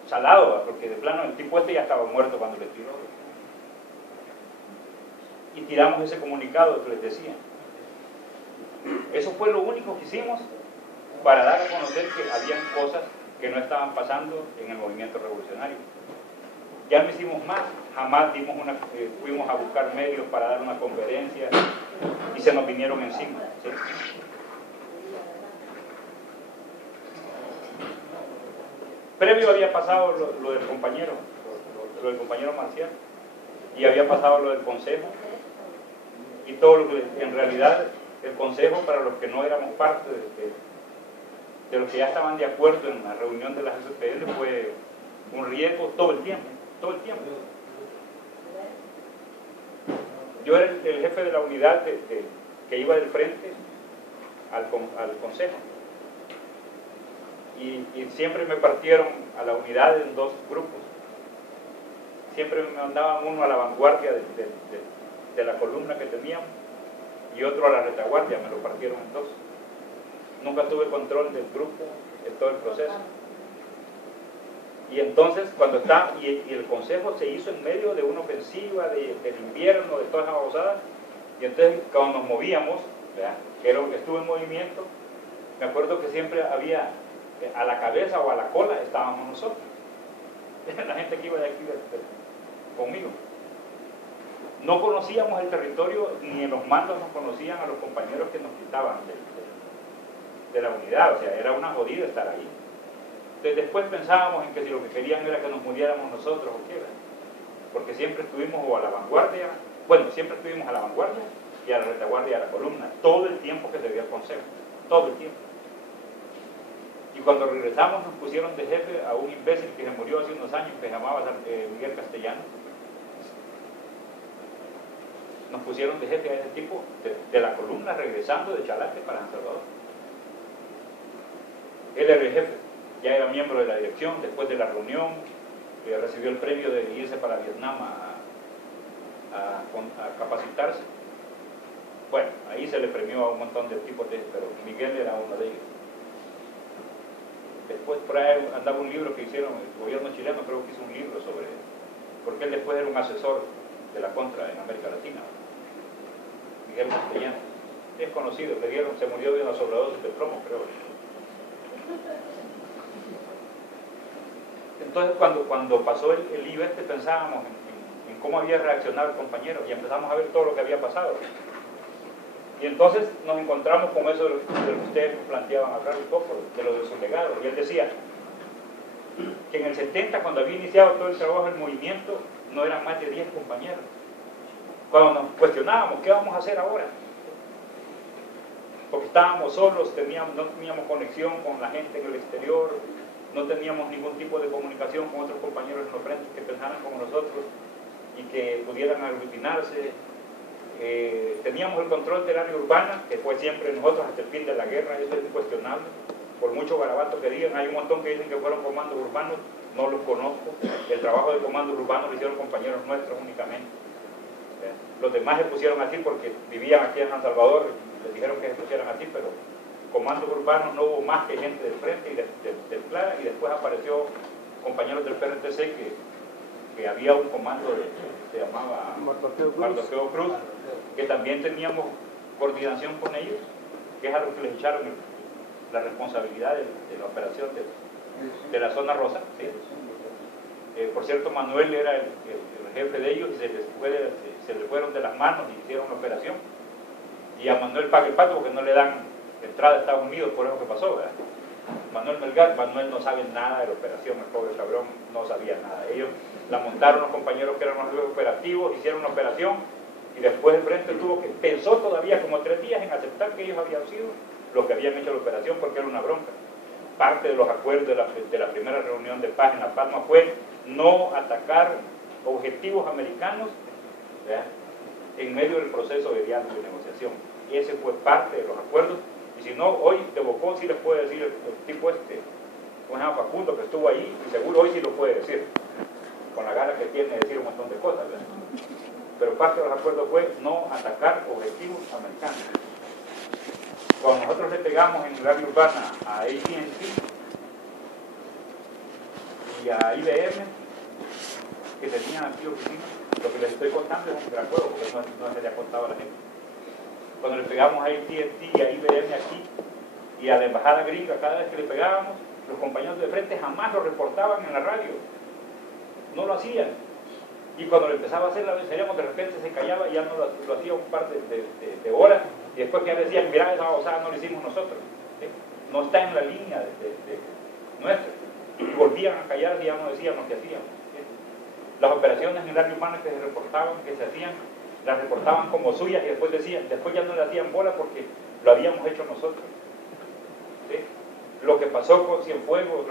Salado, porque de plano el tipo este ya estaba muerto cuando le tiró. Y tiramos ese comunicado que les decía. Eso fue lo único que hicimos para dar a conocer que habían cosas que no estaban pasando en el movimiento revolucionario. Ya no hicimos más, jamás fuimos a buscar medios para dar una conferencia y se nos vinieron encima. ¿Sí? Previo había pasado lo del compañero, lo del compañero Marcial, y había pasado lo del consejo, y todo lo que en realidad el consejo, para los que no éramos parte de los que ya estaban de acuerdo en la reunión de las FPL, fue un riesgo todo el tiempo. Yo era el jefe de la unidad que iba del frente al consejo. Y siempre me partieron a la unidad en dos grupos. Siempre me mandaban uno a la vanguardia de la columna que teníamos y otro a la retaguardia, me lo partieron en dos. Nunca tuve control del grupo en todo el proceso. Y entonces, cuando y el consejo se hizo en medio de una ofensiva del invierno, de todas esas babosadas, y entonces cuando nos movíamos, ¿verdad?, que era lo que estuvo en movimiento, me acuerdo que siempre había a la cabeza o a la cola estábamos nosotros, la gente que iba de aquí conmigo. No conocíamos el territorio, ni en los mandos nos conocían a los compañeros que nos quitaban de la unidad, o sea, era una jodida estar ahí. Entonces después pensábamos en que si lo que querían era que nos muriéramos nosotros o qué, porque siempre estuvimos o a la vanguardia, siempre estuvimos a la vanguardia y a la retaguardia y a la columna, todo el tiempo que se dio el consejo, todo el tiempo. Y cuando regresamos nos pusieron de jefe a un imbécil que se murió hace unos años, que se llamaba Miguel Castellano. Nos pusieron de jefe a ese tipo de la columna regresando de Chalate para San Salvador. Él era el jefe, ya era miembro de la dirección. Después de la reunión recibió el premio de irse para Vietnam a capacitarse. Bueno, ahí se le premió a un montón de tipos pero Miguel era uno de ellos. Después por ahí andaba un libro que hicieron el gobierno chileno, creo que hizo un libro sobre, porque él después era un asesor de la contra en América Latina. Miguel Castellano, es conocido, se murió de una sobredosis de plomo, creo. Entonces cuando pasó el lío pensábamos en cómo había reaccionado el compañero y empezamos a ver todo lo que había pasado. Y entonces nos encontramos con eso de lo que ustedes planteaban acá un poco, de lo de su legado. Y él decía que en el 70, cuando había iniciado todo el trabajo del movimiento, no eran más de 10 compañeros. Cuando nos cuestionábamos, ¿qué vamos a hacer ahora? Porque estábamos solos, no teníamos conexión con la gente en el exterior, no teníamos ningún tipo de comunicación con otros compañeros en los frentes que pensaran como nosotros y que pudieran aglutinarse. Teníamos el control del área urbana, que fue siempre nosotros hasta el fin de la guerra, eso es incuestionable. Por mucho garabato que digan, hay un montón que dicen que fueron comandos urbanos, no los conozco. El trabajo de comandos urbanos lo hicieron compañeros nuestros únicamente. Los demás se pusieron así porque vivían aquí en San Salvador, les dijeron que se pusieran así, pero comandos urbanos no hubo más que gente del frente y del Clara, y después apareció compañeros del PRTC que había un comando se llamaba Mardoqueo Cruz, que también teníamos coordinación con ellos, que es a los que les echaron la responsabilidad de la operación de la zona rosa. ¿Sí? Por cierto, Manuel era el jefe de ellos y se le fueron de las manos y hicieron la operación. Y a Manuel paga el pato porque no le dan entrada a Estados Unidos, por eso que pasó, ¿verdad? Manuel Melgar, Manuel no sabe nada de la operación, el pobre cabrón no sabía nada. Ellos la montaron los compañeros que eran los operativos, hicieron una operación y después el frente pensó todavía como 3 días en aceptar que ellos habían sido los que habían hecho la operación porque era una bronca. Parte de los acuerdos de la primera reunión de paz en La Palma fue no atacar objetivos americanos, ¿verdad?, en medio del proceso de diálogo y negociación. Y ese fue parte de los acuerdos. Y si no, hoy de Bocón sí les puede decir el tipo se llama Facundo, que estuvo ahí, y seguro hoy sí lo puede decir, con la gana que tiene de decir un montón de cosas, ¿verdad? Pero parte de los acuerdos fue no atacar objetivos americanos. cuando nosotros le pegamos en el área urbana a AT&T y a IBM, que tenían aquí oficinas, lo que les estoy contando es un gran juego, porque no se le ha contado a la gente. Cuando le pegamos a AT&T y a IBM aquí, y a la embajada gringa, cada vez que le pegábamos, los compañeros de frente jamás lo reportaban en la radio. No lo hacían. Y cuando le empezaba a hacer la venceríamos, de repente se callaba y ya no lo hacía un par de horas, y después que ya decían, mira, esa babosada no lo hicimos nosotros. ¿Sí? No está en la línea de nuestra. Y volvían a callar y ya no decían lo que hacíamos. ¿Sí? Las operaciones en el área urbana que se reportaban, que se hacían, las reportaban como suyas y después decían, después ya no le hacían bola porque lo habíamos hecho nosotros. ¿Sí? Lo que pasó con Cienfuegos,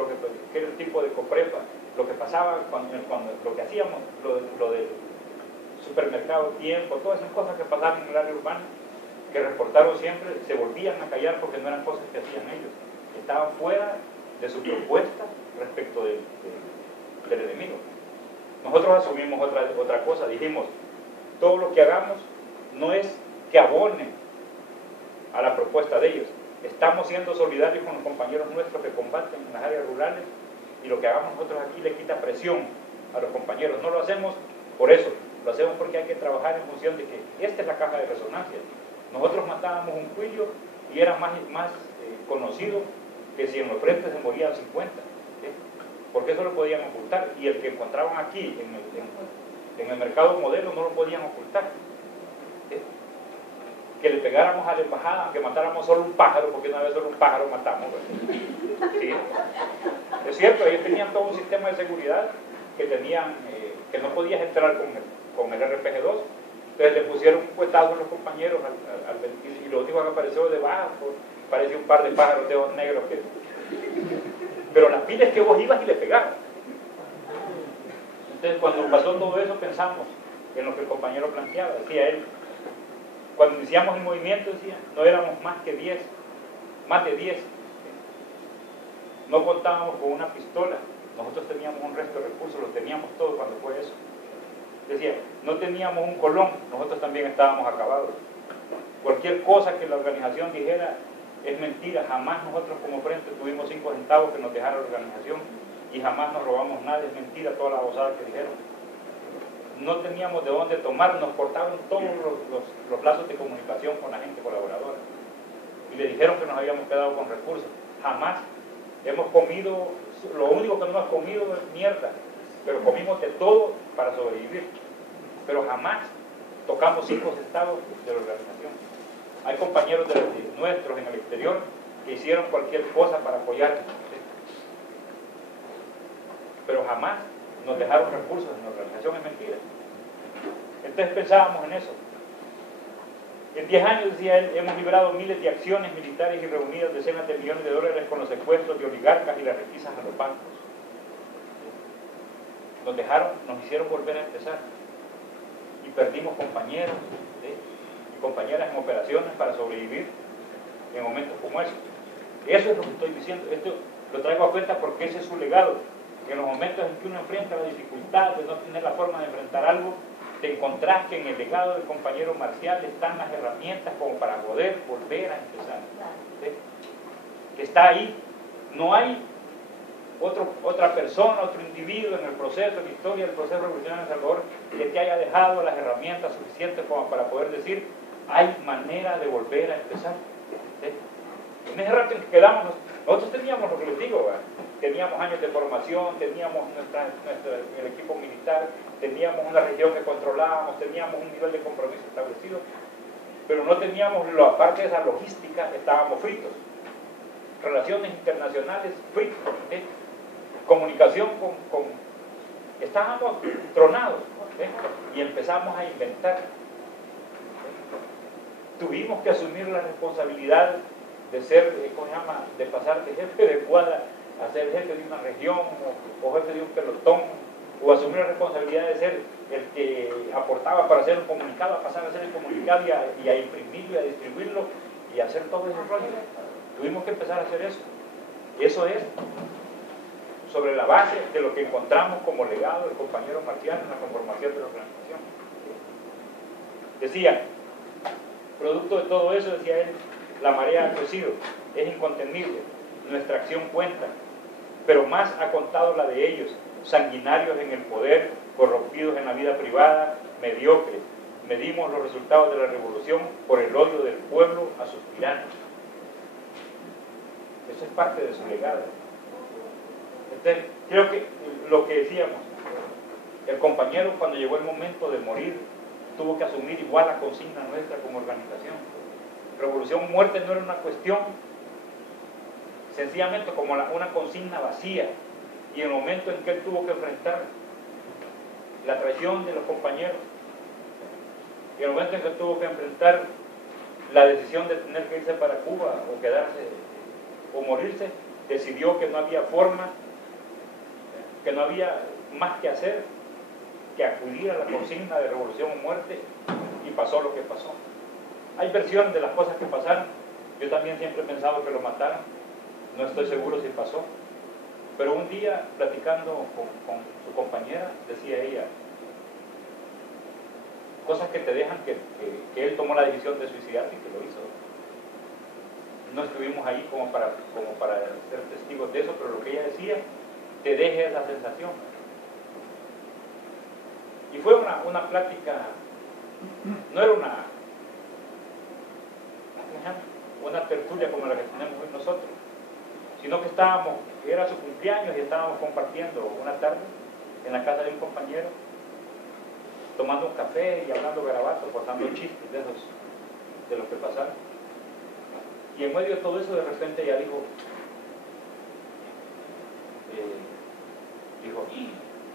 que era el tipo de Coprepa, lo que pasaba cuando lo que hacíamos, lo del supermercado Tiempo, todas esas cosas que pasaban en el área urbana, que reportaron siempre, se volvían a callar porque no eran cosas que hacían ellos, estaban fuera de su propuesta respecto del enemigo. Nosotros asumimos otra cosa, dijimos, todo lo que hagamos no es que abone a la propuesta de ellos, estamos siendo solidarios con los compañeros nuestros que combaten en las áreas rurales, y lo que hagamos nosotros aquí le quita presión a los compañeros. No lo hacemos por eso, lo hacemos porque hay que trabajar en función de que esta es la caja de resonancia. Nosotros matábamos un cuillo y era más conocido que si en los frentes se morían 50, ¿sí? Porque eso lo podían ocultar, y el que encontraban aquí en el mercado modelo no lo podían ocultar. ¿Sí? Que le pegáramos a la embajada, que matáramos solo un pájaro, porque una vez solo un pájaro matamos, ¿sí? Es cierto, ellos tenían todo un sistema de seguridad que tenían, que no podías entrar con el RPG-2, entonces le pusieron un puestazo a los compañeros y lo único que apareció debajo parecía un par de pájaros de ojos negros pero las pilas que vos ibas y le pegabas. Entonces cuando pasó todo eso pensamos en lo que el compañero planteaba, decía él, cuando iniciamos el movimiento decía, no éramos más de 10, no contábamos con una pistola, nosotros teníamos un resto de recursos, los teníamos todos cuando fue eso. Decía, no teníamos un colón, nosotros también estábamos acabados. Cualquier cosa que la organización dijera es mentira, jamás nosotros como frente tuvimos 5 centavos que nos dejara la organización y jamás nos robamos nada, es mentira toda la babosada que dijeron. No teníamos de dónde tomar, nos cortaron todos los lazos de comunicación con la gente colaboradora y le dijeron que nos habíamos quedado con recursos. Jamás hemos comido, lo único que no hemos comido es mierda, pero comimos de todo para sobrevivir, pero jamás tocamos 5 centavos de la organización. Hay compañeros nuestros en el exterior que hicieron cualquier cosa para apoyarnos, ¿sí? Pero jamás nos dejaron recursos en la organización, es mentira. Entonces pensábamos en eso. En 10 años, decía él, hemos librado miles de acciones militares y reunido decenas de millones de dólares con los secuestros de oligarcas y las requisas a los bancos. Nos hicieron volver a empezar y perdimos compañeros, ¿sí? Y compañeras en operaciones para sobrevivir en momentos como esos. Eso es lo que estoy diciendo, esto lo traigo a cuenta porque ese es su legado. En los momentos en que uno enfrenta la dificultad de no tener la forma de enfrentar algo, te encontrás que en el legado del compañero Marcial están las herramientas como para poder volver a empezar, ¿sí? Que está ahí, no hay otra persona, otro individuo en el proceso, en la historia del proceso revolucionario en El Salvador que te haya dejado las herramientas suficientes como para poder decir, hay manera de volver a empezar, ¿sí? En ese rato en que quedamos, nosotros teníamos lo que les digo, ¿verdad? Teníamos años de formación, teníamos el equipo militar, teníamos una región que controlábamos, teníamos un nivel de compromiso establecido, pero no teníamos, aparte de esa logística, estábamos fritos. Relaciones internacionales fritos, ¿sí? Comunicación estábamos tronados, ¿sí? Y empezamos a inventar, ¿sí? Tuvimos que asumir la responsabilidad de ser, ¿cómo se llama?, de pasar de jefe de cuadra a ser jefe de una región o jefe de un pelotón, o asumir la responsabilidad de ser el que aportaba para hacer un comunicado, a pasar a hacer el comunicado y a imprimirlo y a distribuirlo y a hacer todo ese rollo. Tuvimos que empezar a hacer eso. Eso es sobre la base de lo que encontramos como legado del compañero Marcial en la conformación de la organización. Decía, producto de todo eso, decía él, la marea ha crecido, es incontenible, nuestra acción cuenta, pero más ha contado la de ellos, sanguinarios en el poder, corrompidos en la vida privada, mediocres. Medimos los resultados de la revolución por el odio del pueblo a sus tiranos. Eso es parte de su legado. Entonces, creo que lo que decíamos, el compañero cuando llegó el momento de morir, tuvo que asumir igual la consigna nuestra como organización. Revolución o muerte no era una cuestión sencillamente como una consigna vacía, y en el momento en que él tuvo que enfrentar la traición de los compañeros, y en el momento en que tuvo que enfrentar la decisión de tener que irse para Cuba o quedarse o morirse, decidió que no había forma, que no había más que hacer que acudir a la consigna de revolución o muerte, y pasó lo que pasó. Hay versiones de las cosas que pasaron. Yo también siempre he pensado que lo mataron, no estoy seguro si pasó, pero un día platicando con su compañera, decía ella cosas que te dejan que él tomó la decisión de suicidarse y que lo hizo. No estuvimos ahí como para ser testigos de eso, pero lo que ella decía te deja esa sensación. Y fue una plática, no era una tertulia como la que tenemos hoy nosotros, sino que era su cumpleaños y estábamos compartiendo una tarde en la casa de un compañero, tomando un café y hablando garabato, contando chistes de lo que pasaron. Y en medio de todo eso, de repente ella dijo,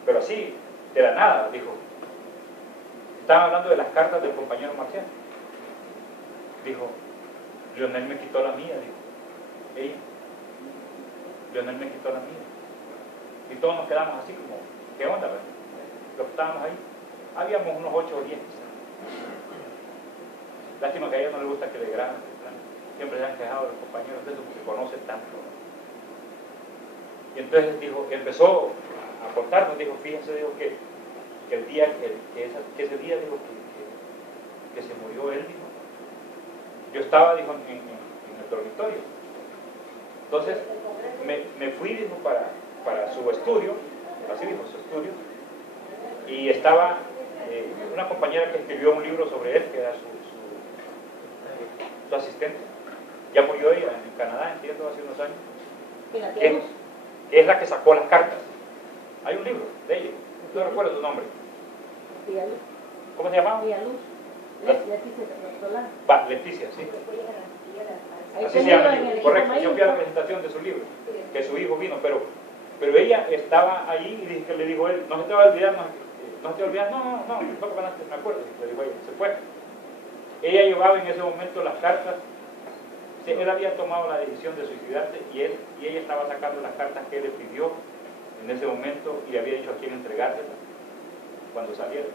pero así, de la nada, dijo, estaban hablando de las cartas del compañero Marcial. Dijo, Leonel me quitó la mía, dijo ella. Leonel me quitó la mía. Y todos nos quedamos así como, ¿qué onda? ¿Verdad? Los que estábamos ahí, habíamos unos 8 o 10. Lástima que a ella no le gusta que le graben. Siempre se han quejado de los compañeros de eso porque conocen tanto. Y entonces dijo, empezó a contarnos, dijo, fíjense, dijo que el día, que ese día, dijo, que se murió él, dijo, yo estaba, dijo, en el dormitorio. Entonces me fui, dijo, para su estudio, así dijo, su estudio, y estaba una compañera que escribió un libro sobre él, que era su asistente. Ya murió ella en Canadá, entiendo, hace unos años. Es la que sacó las cartas. Hay un libro de ella, no recuerdo su nombre. ¿Cómo se llamaba? Leticia, sí. Así se llama el libro, correcto. Yo fui a la presentación de su libro, que su hijo vino, pero ella estaba ahí y le dijo él, no se te va a olvidar, no se te va a olvidar, no, me acuerdo, le dijo ella, se fue. Ella llevaba en ese momento las cartas. Él había tomado la decisión de suicidarse y ella estaba sacando las cartas que él escribió en ese momento y le había dicho a quién entregárselas cuando saliera.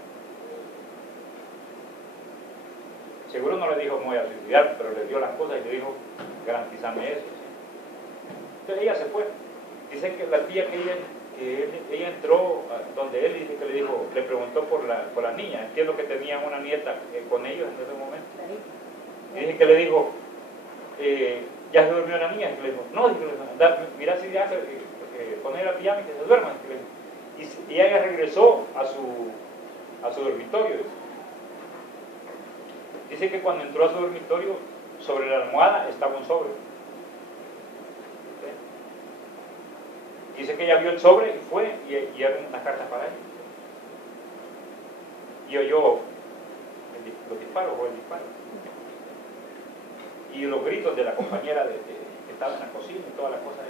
Seguro no le dijo me voy a suicidar, pero le dio las cosas y le dijo garantízame eso. Entonces ella se fue. Dice que la tía que ella entró donde él, dice que le preguntó por la niña. Entiendo que tenía una nieta con ellos en ese momento. Y dice que le dijo, ya se durmió la niña. Y le dijo, no, mira si ya poner la pijama y que se duerma. Y ella regresó a su dormitorio. Dice que cuando entró a su dormitorio, sobre la almohada estaba un sobre. Dice que ella vio el sobre y fue, y era una carta para él. Y oyó los disparos o el disparo. Y los gritos de la compañera que estaba en la cocina y todas las cosas.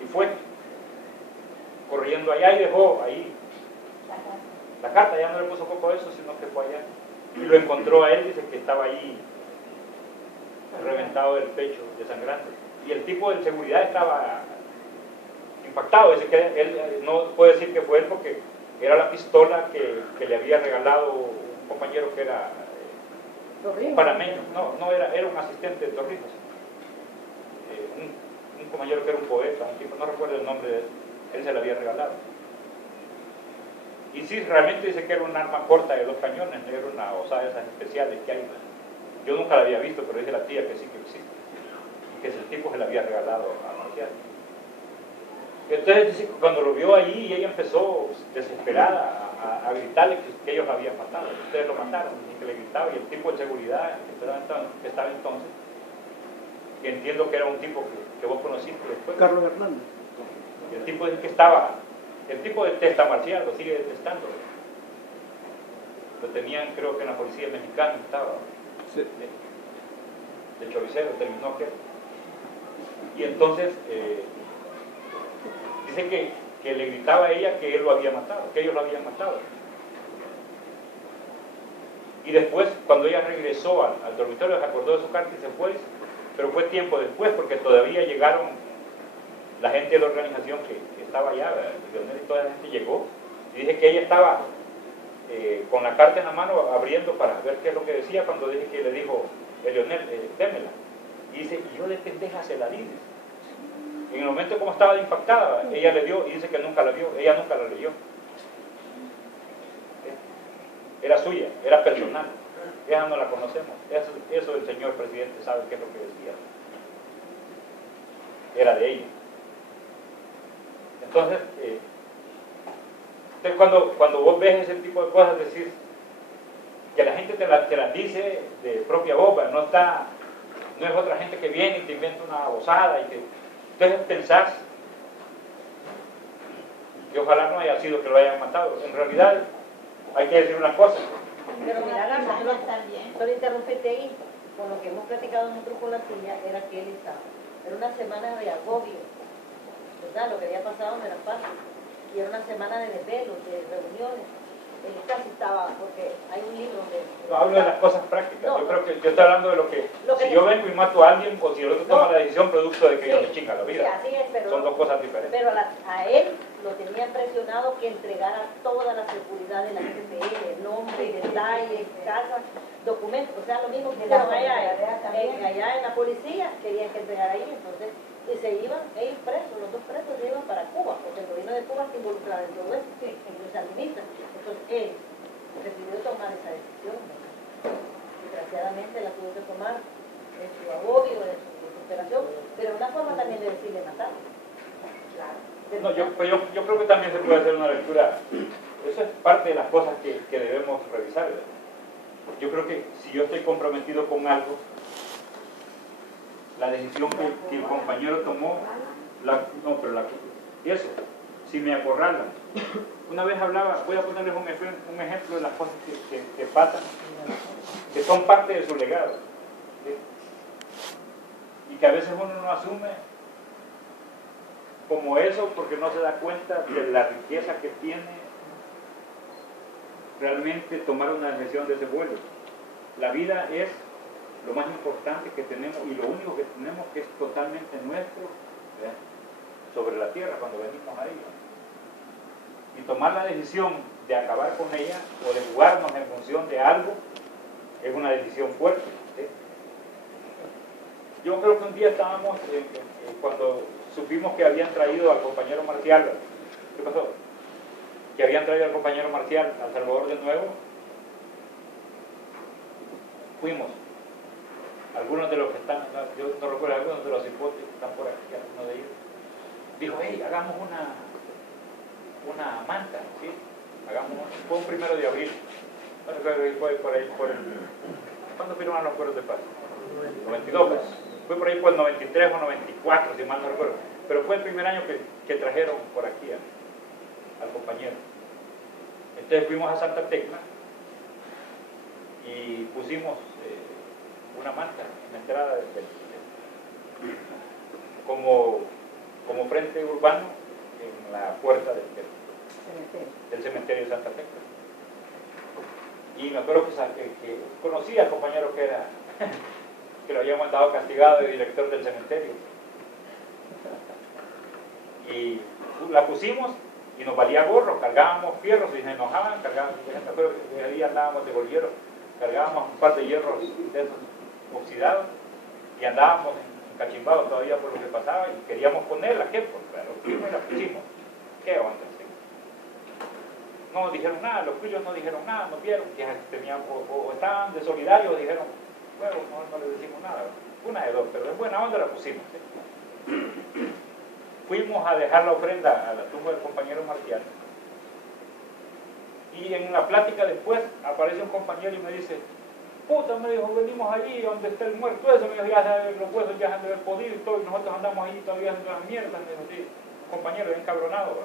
Y fue corriendo allá y dejó ahí la carta. Ya no le puso poco eso, sino que fue allá. Y lo encontró a él, dice que estaba ahí reventado del pecho, desangrante. Y el tipo de seguridad estaba impactado. Dice que él no puede decir que fue él porque era la pistola que le había regalado un compañero que era un panameño. No era un asistente de Torrijos. Un compañero que era un poeta, un tipo, no recuerdo el nombre de él. Él se la había regalado. Y sí, realmente dice que era un arma corta de 2 cañones, era una osada de esas especiales que hay. Yo nunca la había visto, pero dice la tía que sí que existe. Y que ese tipo se la había regalado a Marcial. Entonces dice, cuando lo vio ahí, ella empezó desesperada a gritarle que ellos lo habían matado, que ustedes lo mataron, y que le gritaba, y el tipo de seguridad que estaba entonces, que entiendo que era un tipo que vos conociste después. Carlos Hernández. El tipo dice que estaba, el tipo detesta a Marcial, lo sigue detestando. Lo tenían, creo que en la policía mexicana estaba, Sí. de choricero, terminó aquel. Y entonces dice que le gritaba a ella que él lo había matado, que ellos lo habían matado. Y después, cuando ella regresó al dormitorio, se acordó de su carta y se fue, pero fue tiempo después, porque todavía llegaron la gente de la organización que estaba allá, Leonel y toda la gente llegó, y dice que ella estaba con la carta en la mano abriendo para ver qué es lo que decía, cuando dije que le dijo, Leonel, démela. Y dice, y yo de pendeja se la di. En el momento como estaba impactada, ella le dio y dice que nunca la vio, ella nunca la leyó. Era suya, era personal. Esa no la conocemos. Eso el señor presidente sabe qué es lo que decía. Era de ella. Entonces, cuando vos ves ese tipo de cosas, decís que la gente te las dice de propia boca, no es otra gente que viene y te inventa una babosada y que entonces pensás que ojalá no haya sido que lo hayan matado. En realidad hay que decir una cosa. Pero mira, la también. solo interrumpirte ahí, con lo que hemos platicado nosotros con la tuya, era que él estaba. Era una semana de agobio, ¿verdad? Lo que había pasado no era fácil. Y era una semana de desvelos, de reuniones. Él casi estaba, porque hay un libro donde... No hablo de las cosas prácticas. No, yo creo que yo estoy hablando de lo que si yo vengo y mato a alguien, o si el otro toma la decisión producto de que yo me chinga la vida. Sí, así es, pero son dos cosas diferentes. Pero a él lo tenía presionado que entregara toda la seguridad de la SPL, nombre, detalles, casa, documentos. O sea, lo mismo que hicieron allá en la policía, querían que entregara ahí, entonces, y se iban ellos presos, los dos presos se iban para Cuba, porque el gobierno de Cuba se involucraba en todo esto, en los sandinistas. Entonces él decidió tomar esa decisión. Desgraciadamente la tuvo que tomar en su agobio, en su desesperación, pero una forma también de decirle matar. Claro. No, yo creo que también se puede hacer una lectura. Eso es parte de las cosas que debemos revisar. Yo creo que si yo estoy comprometido con algo, la decisión que el compañero tomó, eso, si me acorralan. Una vez hablaba, voy a ponerles un ejemplo de las cosas que pasan, que son parte de su legado, ¿sí? Y que a veces uno no asume como eso porque no se da cuenta de la riqueza que tiene realmente tomar una decisión de ese vuelo. La vida es lo más importante que tenemos y lo único que tenemos que es totalmente nuestro, ¿verdad?, sobre la tierra cuando venimos a ella. Y tomar la decisión de acabar con ella o de jugarnos en función de algo es una decisión fuerte, ¿sí? Yo creo que un día estábamos, cuando supimos que habían traído al compañero Marcial, ¿qué pasó? Que habían traído al compañero Marcial a El Salvador de nuevo, fuimos. Algunos de los que están, yo no recuerdo, algunos de los hipotes que están por aquí, algunos de ellos, dijo, hey, hagamos una manta, ¿sí? Fue un 1 de abril, no recuerdo, fue por ahí, ¿cuándo firmaron los acuerdos de paz? 92, pues. Fue por ahí por el 93 o 94, si mal no recuerdo, pero fue el primer año que trajeron por aquí al compañero. Entonces fuimos a Santa Tecla y pusimos una manta en la entrada como frente urbano en la puerta del cementerio de Santa Tecla. Y me acuerdo que conocí al compañero que lo había mandado castigado de director del cementerio. Y la pusimos y nos valía gorro, cargábamos fierros y se enojaban, me acuerdo que ese día andábamos de bolillero, cargábamos un par de hierros de esos oxidados y andábamos encachimbados todavía por lo que pasaba y queríamos ponerla, ¿qué? Pues claro, la pusimos. ¿Qué onda? ¿Sí? No dijeron nada, los cuyos no dijeron nada, no vieron, que tenían, o estaban de solidarios, dijeron, huevos, no le decimos nada. Una de dos, pero en buena onda la pusimos. Fuimos a dejar la ofrenda a la tumba del compañero Marcial. Y en la plática después aparece un compañero y me dice, puta, me dijo, venimos allí donde está el muerto, eso, me dijo, ya los huesos ya han de haber podido y todo, y nosotros andamos ahí todavía haciendo las mierdas, me dijo, sí, compañero, encabronado.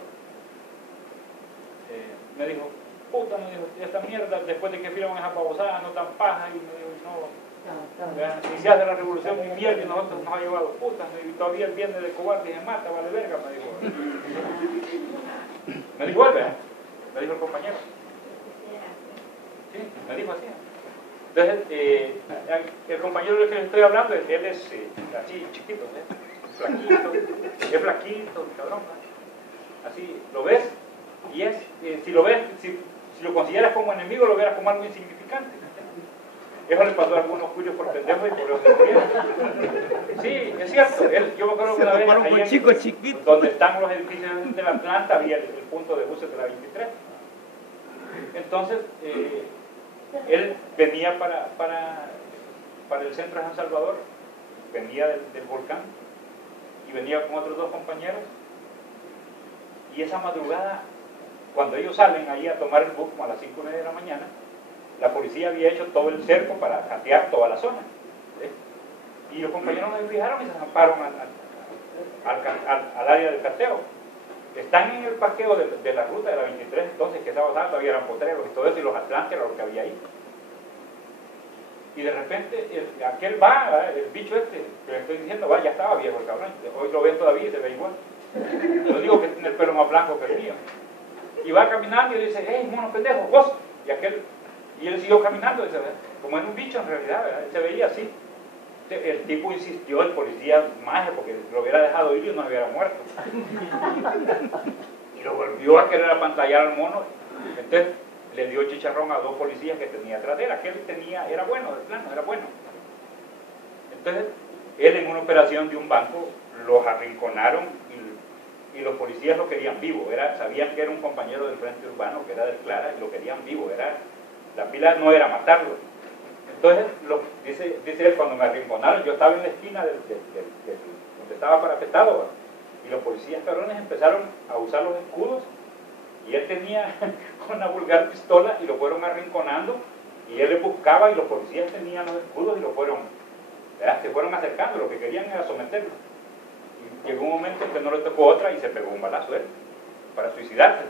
Me dijo, puta, me dijo, esta mierda, después de que firman esas babosadas, no tan paja, y me dijo, no, si se hace la revolución mi mierda y nosotros nos ha llevado putas, y todavía el viernes de cobarde y se mata, vale verga, me dijo. Me dijo él, ¿verdad? Me dijo el compañero. Sí, me dijo así. Entonces, el compañero del que les estoy hablando, él es así chiquito, flaquito, es flaquito, cabrón. Así, lo ves, y es, si lo ves, si lo consideras como enemigo, lo verás como algo insignificante. Eso le pasó a algunos cuyos por pendejos y por eso se murieron. Sí, es cierto. Yo me acuerdo que una vez ahí donde están los edificios de la planta había el punto de buses de la 23. Entonces, él venía para el centro de San Salvador, venía del volcán y venía con otros dos compañeros. Y esa madrugada, cuando ellos salen ahí a tomar el bus como a las 5:30 de la mañana, la policía había hecho todo el cerco para catear toda la zona. Y los compañeros nos fijaron y se zamparon al área del cateo. Están en el parqueo de la ruta de la 23, entonces, que estaba usando, todavía eran potreros y todo eso, y los atlantes era lo que había ahí. Y de repente, aquel va, el bicho este, que le estoy diciendo, va, ya estaba viejo el cabrón, hoy lo ven todavía y se ve igual. Yo digo que tiene el pelo más blanco que el mío. Y va caminando y dice, hey, mono pendejo, vos. Y él siguió caminando, como en un bicho en realidad, ¿verdad? Él se veía así. El tipo insistió, el policía maje, porque lo hubiera dejado ir y no hubiera muerto. Y lo volvió a querer apantallar al mono. Entonces le dio chicharrón a dos policías que tenía atrás de él. Aquel era bueno, de plano, era bueno. Entonces, él en una operación de un banco los arrinconaron y los policías lo querían vivo. Sabían que era un compañero del Frente Urbano, que era del Clara, y lo querían vivo. La pila no era matarlo. Entonces, dice él, cuando me arrinconaron, yo estaba en la esquina donde estaba parapetado, y los policías cabrones empezaron a usar los escudos, y él tenía una vulgar pistola, y lo fueron arrinconando, y él le buscaba, y los policías tenían los escudos, y se fueron acercando, lo que querían era someterlo. Y llegó un momento en que no le tocó otra, y se pegó un balazo él, para suicidarse,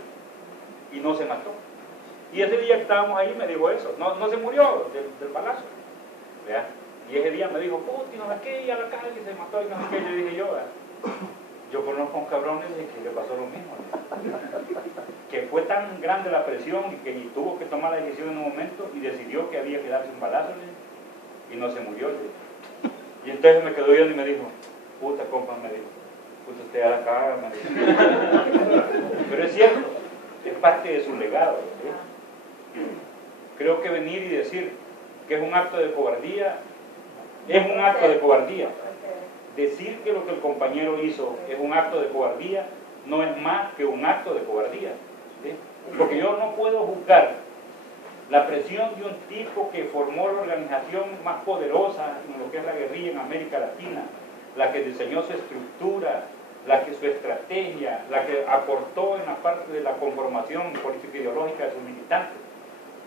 y no se mató. Y ese día que estábamos ahí me dijo eso, no se murió del balazo. ¿Verdad? Y ese día me dijo, puti, no sé qué, y a la calle se mató y no sé qué. Yo dije yo conozco a un cabrón que le pasó lo mismo. Que fue tan grande la presión y que tuvo que tomar la decisión en un momento y decidió que había que darse un balazo y no se murió. Y entonces me quedó viendo y me dijo, puta compa, me dijo, puta usted a la caga, me dijo. Pero es cierto, es parte de su legado. ¿Sí? Creo que venir y decir que es un acto de cobardía, es un acto de cobardía. Decir que lo que el compañero hizo es un acto de cobardía no es más que un acto de cobardía. ¿Sí? Porque yo no puedo juzgar la presión de un tipo que formó la organización más poderosa en lo que es la guerrilla en América Latina, la que diseñó su estructura, su estrategia, la que aportó en la parte de la conformación política ideológica de sus militantes.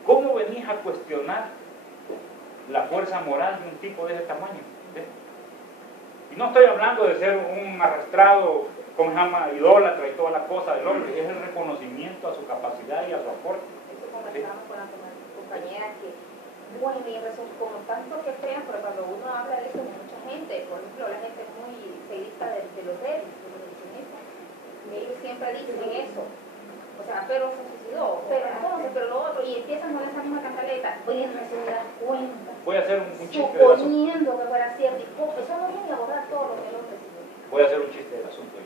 ¿Cómo venís a cuestionar la fuerza moral de un tipo de ese tamaño? ¿Sí? Y no estoy hablando de ser un arrastrado, como se llama, idólatra y toda la cosa del hombre, es el reconocimiento a su capacidad y a su aporte. Eso conversamos con las compañeras que muy bien resuelven, como tanto que crean, pero cuando uno habla de eso con mucha gente, por ejemplo, la gente muy seguista de los redes, de los eleccionistas, ellos siempre dicen eso. O sea, pero se suicidó, pero entonces, pero lo otro, y empiezan con esa misma cantaleta, oye, no se da cuenta. Voy a hacer un chiste del asunto. Suponiendo que fuera cierto, y eso no viene a borrar todo lo que el hombre dice. Voy a hacer un chiste del asunto.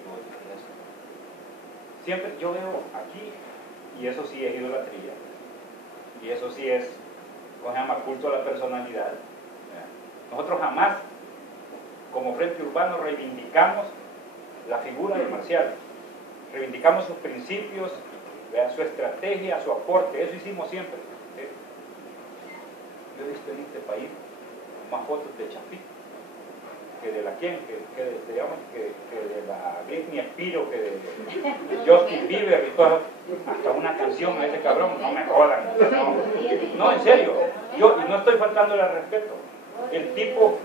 Siempre yo veo aquí, y eso sí es idolatría, y eso sí es, ¿cómo se llama?, culto a la personalidad. Nosotros jamás, como Frente Urbano, reivindicamos la figura de Marcial, reivindicamos sus principios, su estrategia, su aporte, eso hicimos siempre. Yo he visto en este país más fotos de Chapito que de la quien, que de la Britney Spears, que de Justin Bieber y todas, hasta una canción a ese cabrón, no me jodan, no, en serio, yo y no estoy faltándole al respeto, el tipo